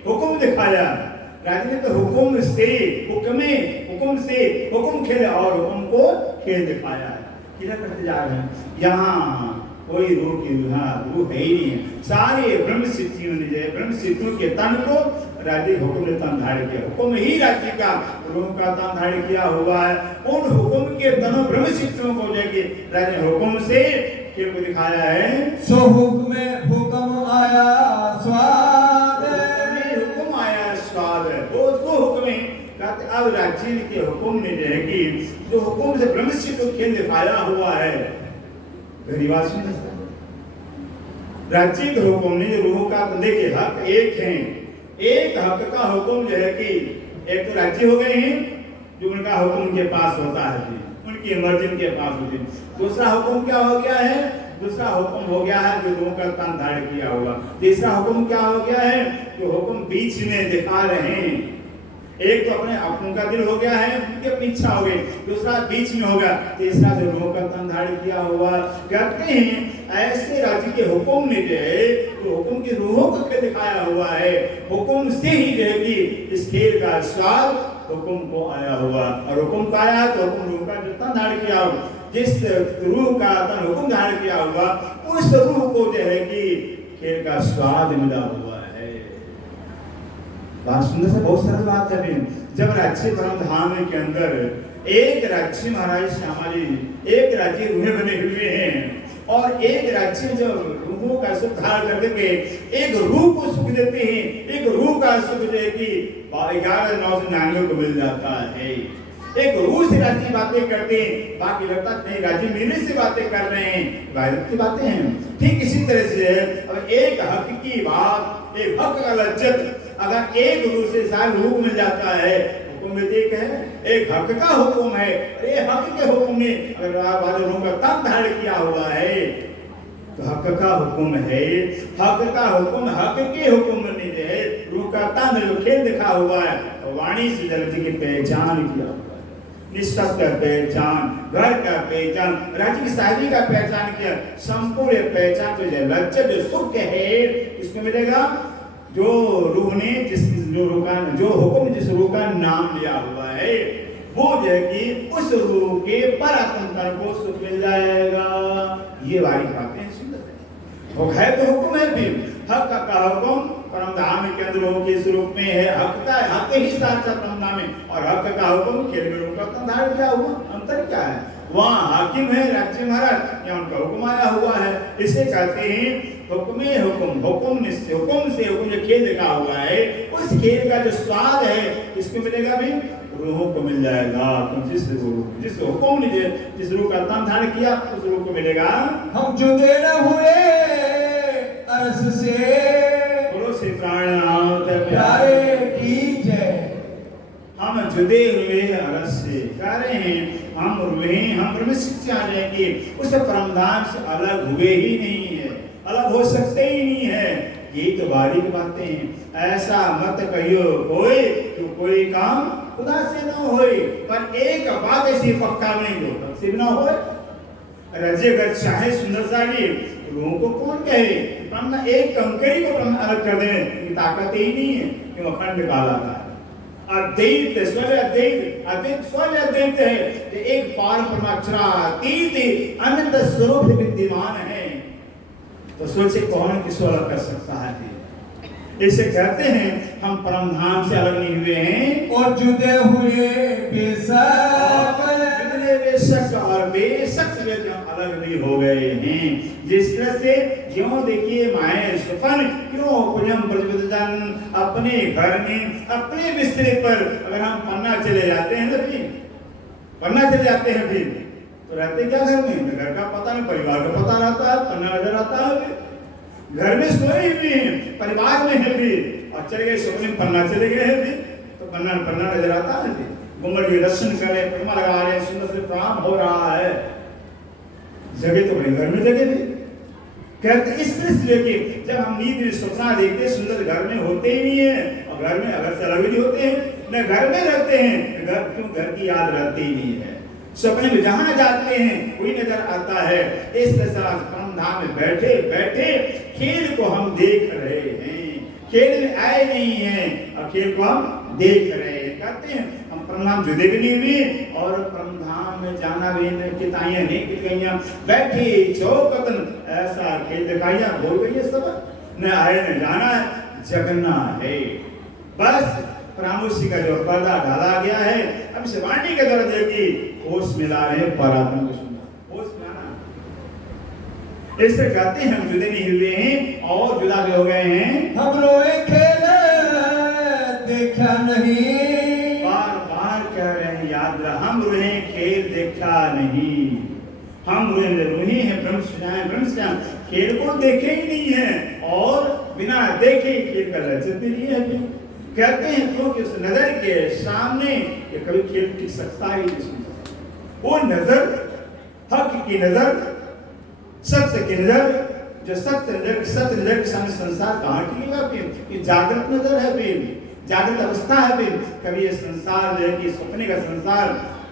हुक्म दिखाया। राजा ने तो हुक्म से हुक्म खेल और हुक्म को खेल दिखाया। क्या करते जा रहे हैं? यहाँ कोई रूह की रूह है ही नहीं है। सारे ब्रह्म सिद्धियों ने जो ब्रह्म सिद्धियों के तन को राज्य हुक्म ने तन धारण किया। हुक्म ही राज्य का रूह का तन धारण किया हुआ है। उन हुक्म के तनों ब्रह्म सिद्धियों को जो राज्य हुक्म से खेल को दिखाया है। सो हुक्म आया स्वाद, हुक्म आया स्वाद है वो तो हुक्म कहते। अब राज्य के हुक्म ने जो है कि जो हुक्म से ब्रह्म सिद्ध को खेल दिखाया हुआ है राज्य के हुक्म ने जो रूह का देखे हक एक है। एक हक का हुक्म जो है कि एक तो राज्य हो गए हैं जो उनका हुक्म उनके पास होता है, उनकी मर्जी उनके पास होती है। दूसरा हुक्म क्या हो गया है? दूसरा हुक्म हो गया है जो रूह का तन धारण किया हुआ। तीसरा हुक्म क्या हो गया है? जो हुक्म बीच में दिखा रहे हैं। एक तो अपनों का दिल हो गया है, उनकी अपनी इच्छा हो गई, दूसरा बीच में होगा, तीसरा जो रूह का तन धारण किया हुआ। कहते हैं ऐसे राज्य के हुक्म ने जो है तो हुक्म की रूहों को खेल दिखाया हुआ है। हुक्म से ही जो है कि इस खेल का स्वाद हुक्म को आया हुआ और हुक्म का आया तो हुक्म रूह का जो तन धारण किया हुआ, जिस रूह का तन हुक्म धारण किया हुआ उस रूह को जो है कि खेल का स्वाद मिला हुआ है। बात सुनने से बहुत सरल बात है। जब राज्य परम धाम के अंदर एक राज्य महाराज श्यामा जी एक राज्य रूहें बने हुए हैं और एक राज्य जब रूहों का सुख धारण करके एक रूह को सुख देते हैं, एक रूह का सुख जो है कि 11,999 को मिल जाता है। एक रूह से राज्य की बातें करते हैं, बाकी लगता नहीं राज्य मिलने से बातें कर रहे हैं, इबादत की बातें हैं। ठीक इसी तरह से अब एक हक की बात, एक हक का लज्जत अगर एक रूह से सारे रूह मिल जाता है, हुक्म में एक है, एक हक का हुक्म है, अरे हक के हुक्म में अगर आप रूह का तन धारण किया हुआ है तो हक का हुक्म है, हक का हुक्म हक के हुक्म में है, रूह का तन जो खेल दिखा हुआ है, वाणी से जगत की पहचान किया हुआ है, निष्ठा का पहचान, घर का पहचान, राज्य की शादी का पहचान किया, संपूर्ण पहचान तो जो लज्जत जो सुख है इसमें मिलेगा जो रूह ने जो हुक्म जिस रूह का नाम लिया हुआ है वो जो है कि उस रूह के परात्म तन को सुख मिल जाएगा। ये वाली बातें सुंदर है, वो है तो हुक्म है, फिर हक का हुक्म परम धाम के अंदर हो के स्वरूप में है, हक का हक ही साथ साथ परम धाम में, और हक का हुक्म खेल में उनका तंधार क्या हुआ, अंतर क्या है, वहाँ हाकिम है राज्य महाराज, यहाँ उनका हुक्म आया हुआ है, इसे कहते हैं हुक्मे हुक्म, हुक्म से हुक्म जो खेल लिखा हुआ है उस खेल का जो स्वाद है किसको मिलेगा भी, रूहों को मिल जाएगा। तो जिस हुक्म ने जिस रूह का तन धारण किया उस रूह को मिलेगा। हम जुदे न हुए अरस से, बोलो श्री प्राणनाथ प्यारे की जय। हम जुदे हुए अरस से कह रहे हैं, हम रुए, हम ब्रह्म शिक्षा जाएंगे, उस परमधाम से अलग हुए ही नहीं है, अलग हो सकते ही नहीं है। यही तो बारीक बातें हैं। ऐसा मत कहियो कोई तो कोई काम खुदा से न होए, पर एक बात ऐसी पक्का नहीं हो तब न होए। रजे अगर चाहे सुंदर साड़ी रूहों को कौन कहे, ब्रह्म एक कंकरी को ब्रह्म अलग कर देने की ताकत ही नहीं है कि वो अखंड काला था। अद्वैत स्वयं अद्वैत, अद्वैत स्वयं अद्वैत है, एक पार परमाक्षरातीत अनंत स्वरूप विद्यमान है। तो सोचे कौन किसको अलग कर सकता है। इसे कहते हैं हम परम धाम से अलग नहीं हुए हैं और जुदे हुए बेशक, बेशक और बेशक अलग नहीं हो गए हैं। जिस तरह से क्यों देखिए माए सुपन क्यों पुजम ब्रजबदन अपने घर में अपने बिस्तरे पर अगर हम पन्ना चले जाते हैं तो फिर पन्ना चले जाते हैं फिर तो रहते क्या घर में, घर का पता नहीं, परिवार का पता रहता है, पन्ना नजर आता है, घर में सोए हुए हैं, परिवार में है भी, और चले गए सपने में पन्ना चले गए हैं भी तो पन्ना नजर आता है भी। गुम्बद के दर्शन कर रहे, प्रतिमा लगा रहे, सुंदर से प्रणाम हो रहा है, जगह तो बड़े घर में जगह भी कहते इस तरह से लेके जब हम नींद में सपना देखते सुंदर घर में होते ही नहीं है, और घर में अगर से अलग भी होते हैं न घर में रहते हैं, घर क्यों घर की याद रहती ही नहीं है, सपने में जहां जाते हैं कोई नजर आता है। इस तरह परम धाम में बैठे बैठे खेल को हम देख रहे हैं, खेल में आए नहीं हैं और खेल को हम देख रहे हैं। कहते हैं हम परम धाम जुदे भी नहीं हुए और परम धाम में जाना भी नहीं, किताइयां नहीं कित गईयां, बैठी चौकतन ऐसा खेल दिखाइया बोल गई है सब, न आए न जाना है, जगना है बस। प्रामुष्य का जो पर्दा डाला गया है अब इस वाणी के द्वारा देखिए होश मिला रहे परात्मा को सुनना, होश मिलाना। इससे कहते हैं हम जुदे नहीं हुए हैं और जुदा भी हो गए हैं। हम रोए खेल देखा नहीं, बार बार कह रहे हैं याद रहा, हम रोए खेल देखा नहीं, हम रोए हैं ब्रह्मस्याम खेल को देखे ही नहीं है और बिना देखे खेल का लज्जत नहीं है। कहते हैं क्योंकि उस नजर के सामने ये कभी खेल टिक सकता ही नहीं। वो नजर हक की नजर, सत्य की नजर, जो सत्य नजर के सामने संसार कहाँ टिकेगा फिर? ये जागृत नजर है फिर, जागृत अवस्था है फिर, कभी ये संसार जो है कि सपने का संसार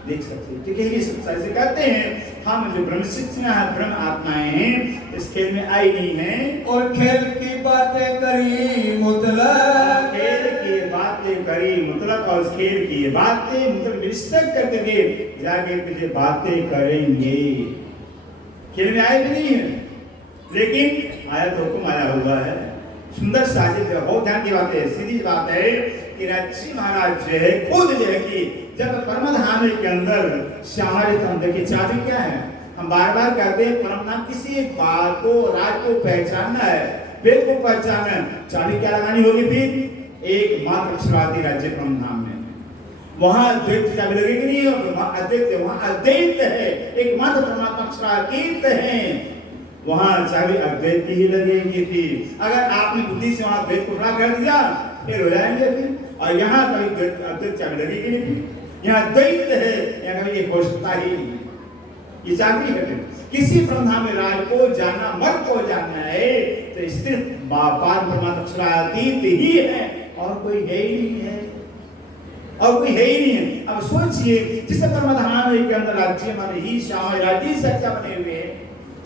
देख सकते हैं, ठीक है ये सब ऐसे कहते हैं। हम जो ब्रह्म शिक्षा है ब्रह्म आत्माएं हैं इस खेल में आई नहीं है और खेल की बातें करी मुतलक, खेल की बातें करी मुतलक, और खेल की बातें मतलब निश्चय करते थे जाके मुझे बातें करेंगे। खेल में आए भी नहीं है लेकिन आया तो हुक्म आया हुआ है। सुंदर साजिद बहुत ध्यान की बात है, सीधी बात है कि राजी महाराज जो है खुद जो है कि जब परमधाम के अंदर हमारे हम देखिए चाबी क्या है, हम बार बार कहते हैं परमधाम किसी एक बात को राज को पहचानना है, वेद को पहचानना है, चाबी क्या लगानी होगी फिर? एक मात्र अक्षरादि राज्य परमधाम में, वहां द्वैत की चाबी लगेगी नहीं, और वहां अद्वैत, वहां अद्वैत है, एकमात्र परमात्मा अक्षरातीत है, वहां चाबी अद्वैत की ही लगेगी थी। अगर आपने बुद्धि से वहां द्वैत को खड़ा कर दिया फिर हो जाएंगे फिर, और यहाँ कभी अद्वैत चाबी लगेगी नहीं, यहाँ द्वैत है, यहाँ कभी एक हो सकता ही नहीं, ये चाबी है। किसी ब्रह्मा में राज को जानना, मर्द को जानना है तो सिर्फ पार परमात्मा अक्षरातीत ही है, और कोई है ही नहीं है, और कोई है ही नहीं है। अब सोचिए, जिस परमात्मा के अंदर राज्य माने ही श्याम राज्य सच्चा बने हुए हैं,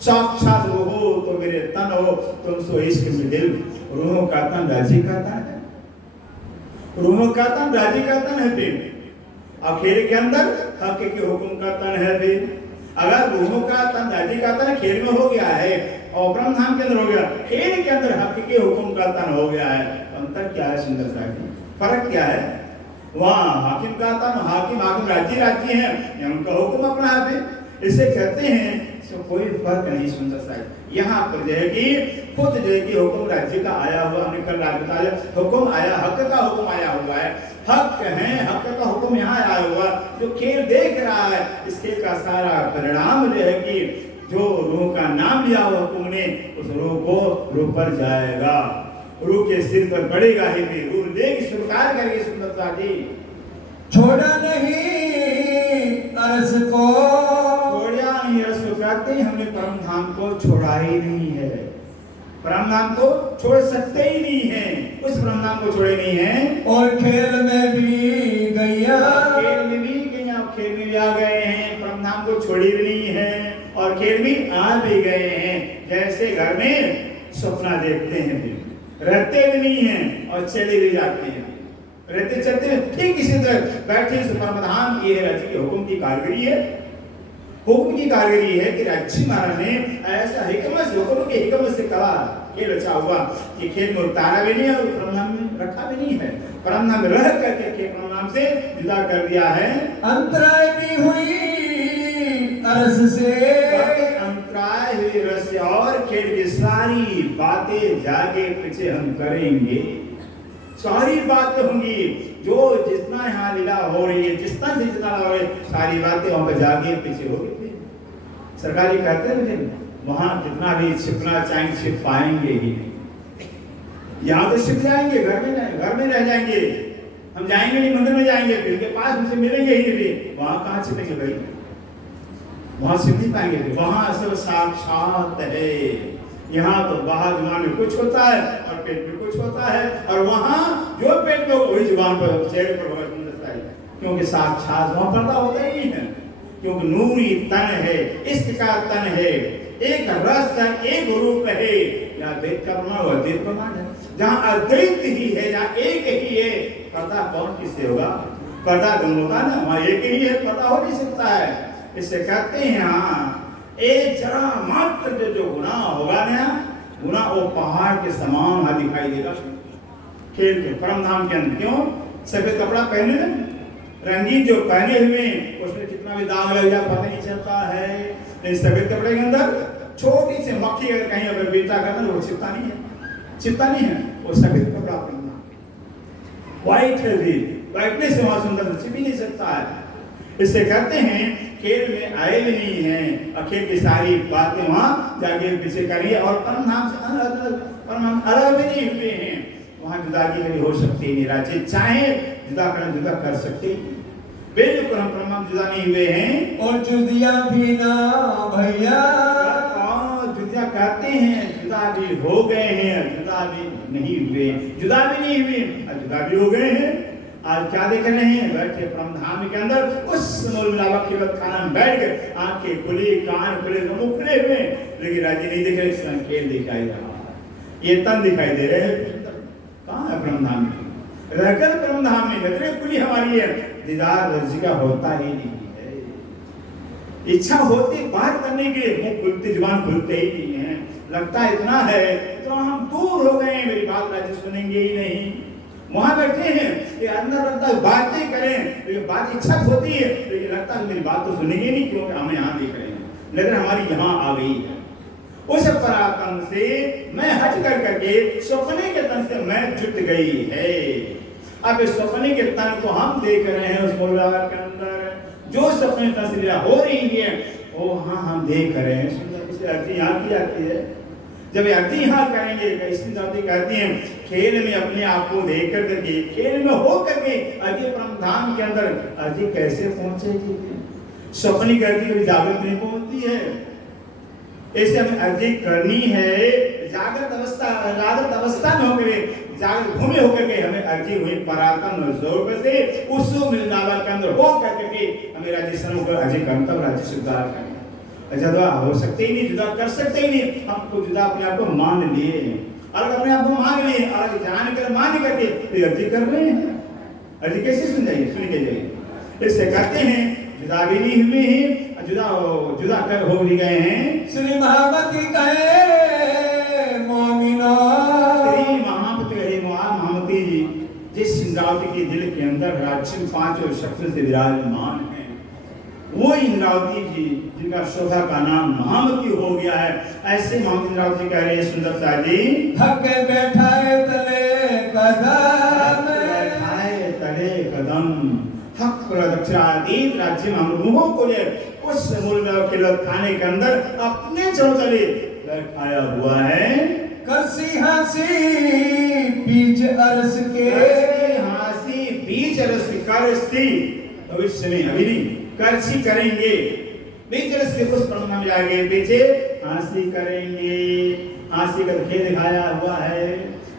साक्षात वो हो तो मेरे तन हो, तुम सो इश्क में दिल, रूहों का तन राजी का तन है, रूहों का तन राजी का तन है फिर, और खेल के अंदर हक के हुक्म का तन है फिर। अगर रूहों का तन राजी का तन खेल में हो गया है और ब्रह्म धाम के अंदर हो गया, खेल के अंदर हक के हुक्म का तन हो गया है, तो अंतर क्या है सुंदरता की, फर्क क्या है? वहाँ हाकिम का तन, हाकिम हाकिम राज्य है, उनका हुक्म अपना है, इसे कहते हैं तो कोई फर्क नहीं सुंदरता है। यहाँ पर जो है कि खुद जो है कि हुक्म राज्य का आया हुआ, हमने कल रात बताया, हुक्म आया, हक का हुक्म आया हुआ है, हक है, हक का हुक्म यहाँ आया हुआ, जो खेल देख रहा है इस खेल का सारा परिणाम जो है कि जो रूह का नाम लिया हुआ हुक्म ने, उस रूह को रूह पर जाएगा, रूह के सिर पर बढ़ेगा ही भी, रूह लेगी स्वीकार करेगी सुंदरता जी। छोड़ा नहीं अरस को, छोड़ा नहीं अरस को, कहते हैं हमने परम धाम को छोड़ा ही नहीं है, परम धाम को छोड़ सकते ही नहीं है, उस परम धाम को छोड़े नहीं है। और खेल में भी गैया, खेल में भी गैया, खेल में भी आ गए हैं, परम धाम को छोड़ी भी नहीं है, और खेल में आ भी गए हैं। जैसे घर में सपना देखते हैं फिर रहते भी नहीं हैं और चले भी जाते हैं, रहते चलते ठीक इसी तरह बैठे इस परम धाम, ये राज्य के हुक्म की कारीगरी है, हुक्म की कारीगरी है कि राज्य महाराज ने ऐसा हिकमत से, हुक्म की हिकमत से कहा, खेल रचा हुआ कि खेल में उतारा भी नहीं है और परमधाम में रखा भी नहीं है, परमधाम में रह करके खेल परमधाम से जुदा कर दिया है। अंतराय भी हुई अरस से, अंतराय हुई रस से, और खेल की सारी बातें जागे पीछे हम करेंगे, सारी बातें होंगी, जो जितना यहाँ लीला हो रही है, जितना से जितना हो रही है, सारी बातें वहां पर जागे पीछे होगी। सरकारी कहते हैं लेकिन वहां जितना भी छिपना चाहेंगे छिप पाएंगे ही नहीं, यहाँ तो छिप जाएंगे, घर में रह जाएंगे, हम जाएंगे नहीं, मंदिर में जाएंगे, फिर के पास हमसे मिलेंगे ही नहीं, वहां कहाँ छिपेंगे भाई, वहां छिप नहीं पाएंगे, वहां सब साक्षात है। यहाँ तो बाहर जुबान में कुछ होता है और पेट में कुछ होता है, और वहां जो पेट में वही जुबान पर चेहरे पर होगा सुंदरता है, क्योंकि साक्षात वहां पर्दा होता ही नहीं है, क्योंकि नूरी तन है, इश्क का तन है, एक रस है, एक रूप है, यहाँ द्वैत का प्रमाण और अद्वैत प्रमाण है, जहाँ अद्वैत ही है, जहाँ एक ही है, पर्दा कौन किससे होगा, पर्दा दोनों होगा ना, वहाँ एक ही है, पर्दा हो नहीं सकता है। इससे कहते हैं हाँ, एक जरा मात्र जो गुनाह होगा ना, गुनाह वो पहाड़ के समान वहां दिखाई देगा खेल के परम धाम के अंदर। क्यों? सफेद कपड़ा पहने, रंगीन जो पहने हुए उसमें कितना भी दाग लग जाए पता नहीं चलता है, लेकिन सफेद कपड़े के अंदर छोटी सी मक्खी अगर कहीं अगर बेटा करना वो छिपता नहीं है, छिपता नहीं है, वो सफेद कपड़ा पहनना, व्हाइट है भी, व्हाइटनेस से वहां सुंदर छिप ही नहीं सकता है। इससे कहते हैं खेल में आए भी नहीं है, और खेल की सारी बातें वहां जाके पीछे करिए, और परम धाम से अलग भी नहीं हुए हैं, वहां जुदागी कभी हो सकती नहीं, राज्य चाहे जुदा कर सकते ही बिल्कुल, हम परम जुदा नहीं हुए हैं, और जुदिया भी ना भैया, जुदा कहते हैं, जुदा भी हो गए हैं, जुदा भी नहीं हुए, जुदा भी नहीं हुए, जुदा भी हो गए हैं। आज क्या देख रहे हैं? बैठे परम धाम के अंदर उस मिलावट के वक्त खाना में बैठ गए, आंखें खुली, कान खुले, मुंह खुले हुए, लेकिन राज्य नहीं दिख रहे, खेल दिखाई दे रहा, ये तन दिखाई दे रहे हैं, कहाँ है परम धाम में? रहकर परम धाम में नजरें खुली हमारी है, दीदार रज्जी का होता ही नहीं है, इच्छा होती बात करने के लिए मुंह खुलते, जुबान खुलते ही नहीं है, लगता है इतना है तो हम दूर हो गए, मेरी बात राज्य सुनेंगे ही नहीं, वहां बैठे हैं कि अंदर अंदर बातें करें, लेकिन बात इच्छा होती है, लेकिन लगता है मेरी बात तो सुनेंगे नहीं, क्योंकि हम यहाँ देख रहे हैं, लेकिन हमारी यहाँ आ गई है, उस परातन से मैं हट कर करके सपने के तन से मैं जुट गई है, अब इस सपने के तन को हम देख रहे हैं उस मुर्दार के अंदर जो सपने तस्वीरें हो रही है वो हाँ हम देख रहे हैं। सुंदर से अर्जी यहाँ की जाती है। जब अर्जी यहाँ करेंगे कैसी जाती कहती हैं खेल में अपने आप को देख कर करके खेल में हो करके अर्जी परमधाम के अंदर अर्जी कैसे पहुंचेगी। सपनी करती कभी जागृत नहीं पहुंचती है। ऐसे हमें अर्जी करनी है जागृत अवस्था में होकर जागृत भूमि होकर के हमें अर्जी हुई परातन जोर से उस मिलनावा के अंदर हो करके हमें राज्य सनों को अर्जी करना तब राज्य सुधार करें। जुदा हो सकते ही नहीं, जुदा कर सकते ही नहीं। हमको जुदा अपने आप को मान लिए अलग अपने आप को मान लिए अलग जान कर मान करके तो अर्जी कर रहे हैं। अर्जी कैसे सुन जाइए सुन के जाइए इससे कहते हैं जुदा भी नहीं हुए हैं जुदा कर हो भी गए हैं। श्री महामती कहे मोमिनो श्री महामती कहे महामती जी जिस इंद्रावती के दिल के अंदर राज्य पांच और शक्ति से विराजमान है वो इंद्रावती जी जिनका शोभा का नाम महामती हो गया है। ऐसे महामती इंद्रावती कह रहे हैं सुंदर सा जी हक बैठाए तले कदम बैठाए तले कदम हक प्रदक्षिणातीत राज्य में हम लोगों को उस मूल किलो खाने के अंदर अपने चढ़ो तले बैठाया हुआ है। करसी हासी बीच अरस के हासी बीच अरस करसी भविष्य में अभी नहीं करसी करेंगे बीच अरस के कुछ प्रमाण में आगे पीछे हासी करेंगे। हासी का खेल दिखाया हुआ है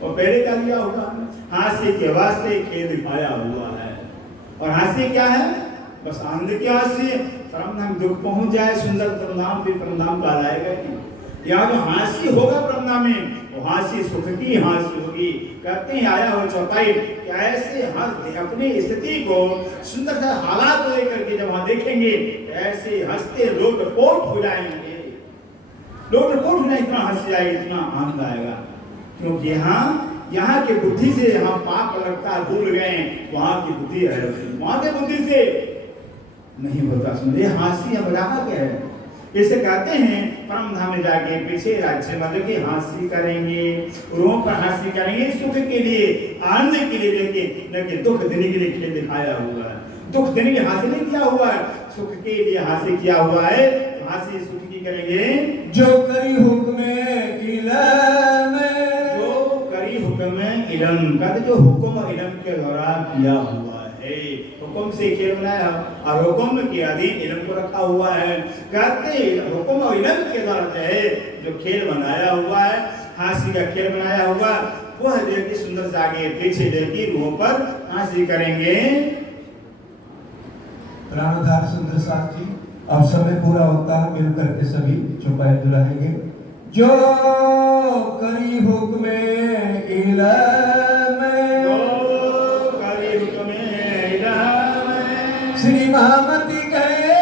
और पहले क्या दिया हुआ हासी के वास्ते खेल दिखाया हुआ है। और हासी क्या है बस आनंद की हासी परमधाम दुख पहुंच जाए सुंदर परमधाम भी परमधाम कहलाएगा। यहाँ जो हासी होगा परमधाम में वो हासी सुख की हासी होगी। कहते हैं आया हो चौपाई कि ऐसे अपनी स्थिति को सुंदर सा हालात को लेकर के जब वहां देखेंगे ऐसे हंसते लोग रिपोर्ट हो जाएंगे। लोग रिपोर्ट होना इतना हंस जाएगा इतना आनंद आएगा क्योंकि यहाँ की बुद्धि से हम पाप लगता भूल गए वहां की बुद्धि है वहां की बुद्धि से नहीं होता। समझे हासी मजाक है। इसे कहते हैं परम धाम में जाके पीछे राज्य मतलब की हासी करेंगे रोह पर हासी करेंगे सुख के लिए आनंद के लिए देखे न कि दुख देने के लिए खेल दिखाया हुआ है। दुख देने के लिए हासिल नहीं किया हुआ है सुख के लिए हासिल किया हुआ है। हासिल सुख की करेंगे जो करी हुक्म इलम जो करी हुक्म इलम कहते जो हुक्म इलम के द्वारा किया हुआ है। हुक्म से खेल बनाया और हुक्म के अधीन इलम को रखा हुआ है। कहते हुक्म और इलम के द्वारा जो है जो खेल बनाया हुआ है हासी का खेल बनाया हुआ वह देखिए सुंदर से आगे पीछे देखिए रूह पर हासी करेंगे। प्राणधार सुंदर साथ जी अब समय पूरा होता है मिल करके सभी चौपाई दुलाएंगे। जो करी हुक्म इलम श्री महामती कहे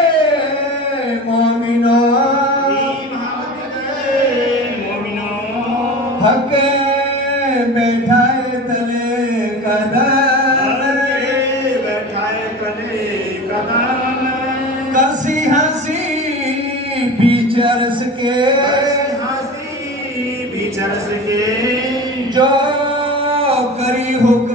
मोमिनो हक बैठाए तले कदम करसी हंसी बीच अरस के जो करी हुक्म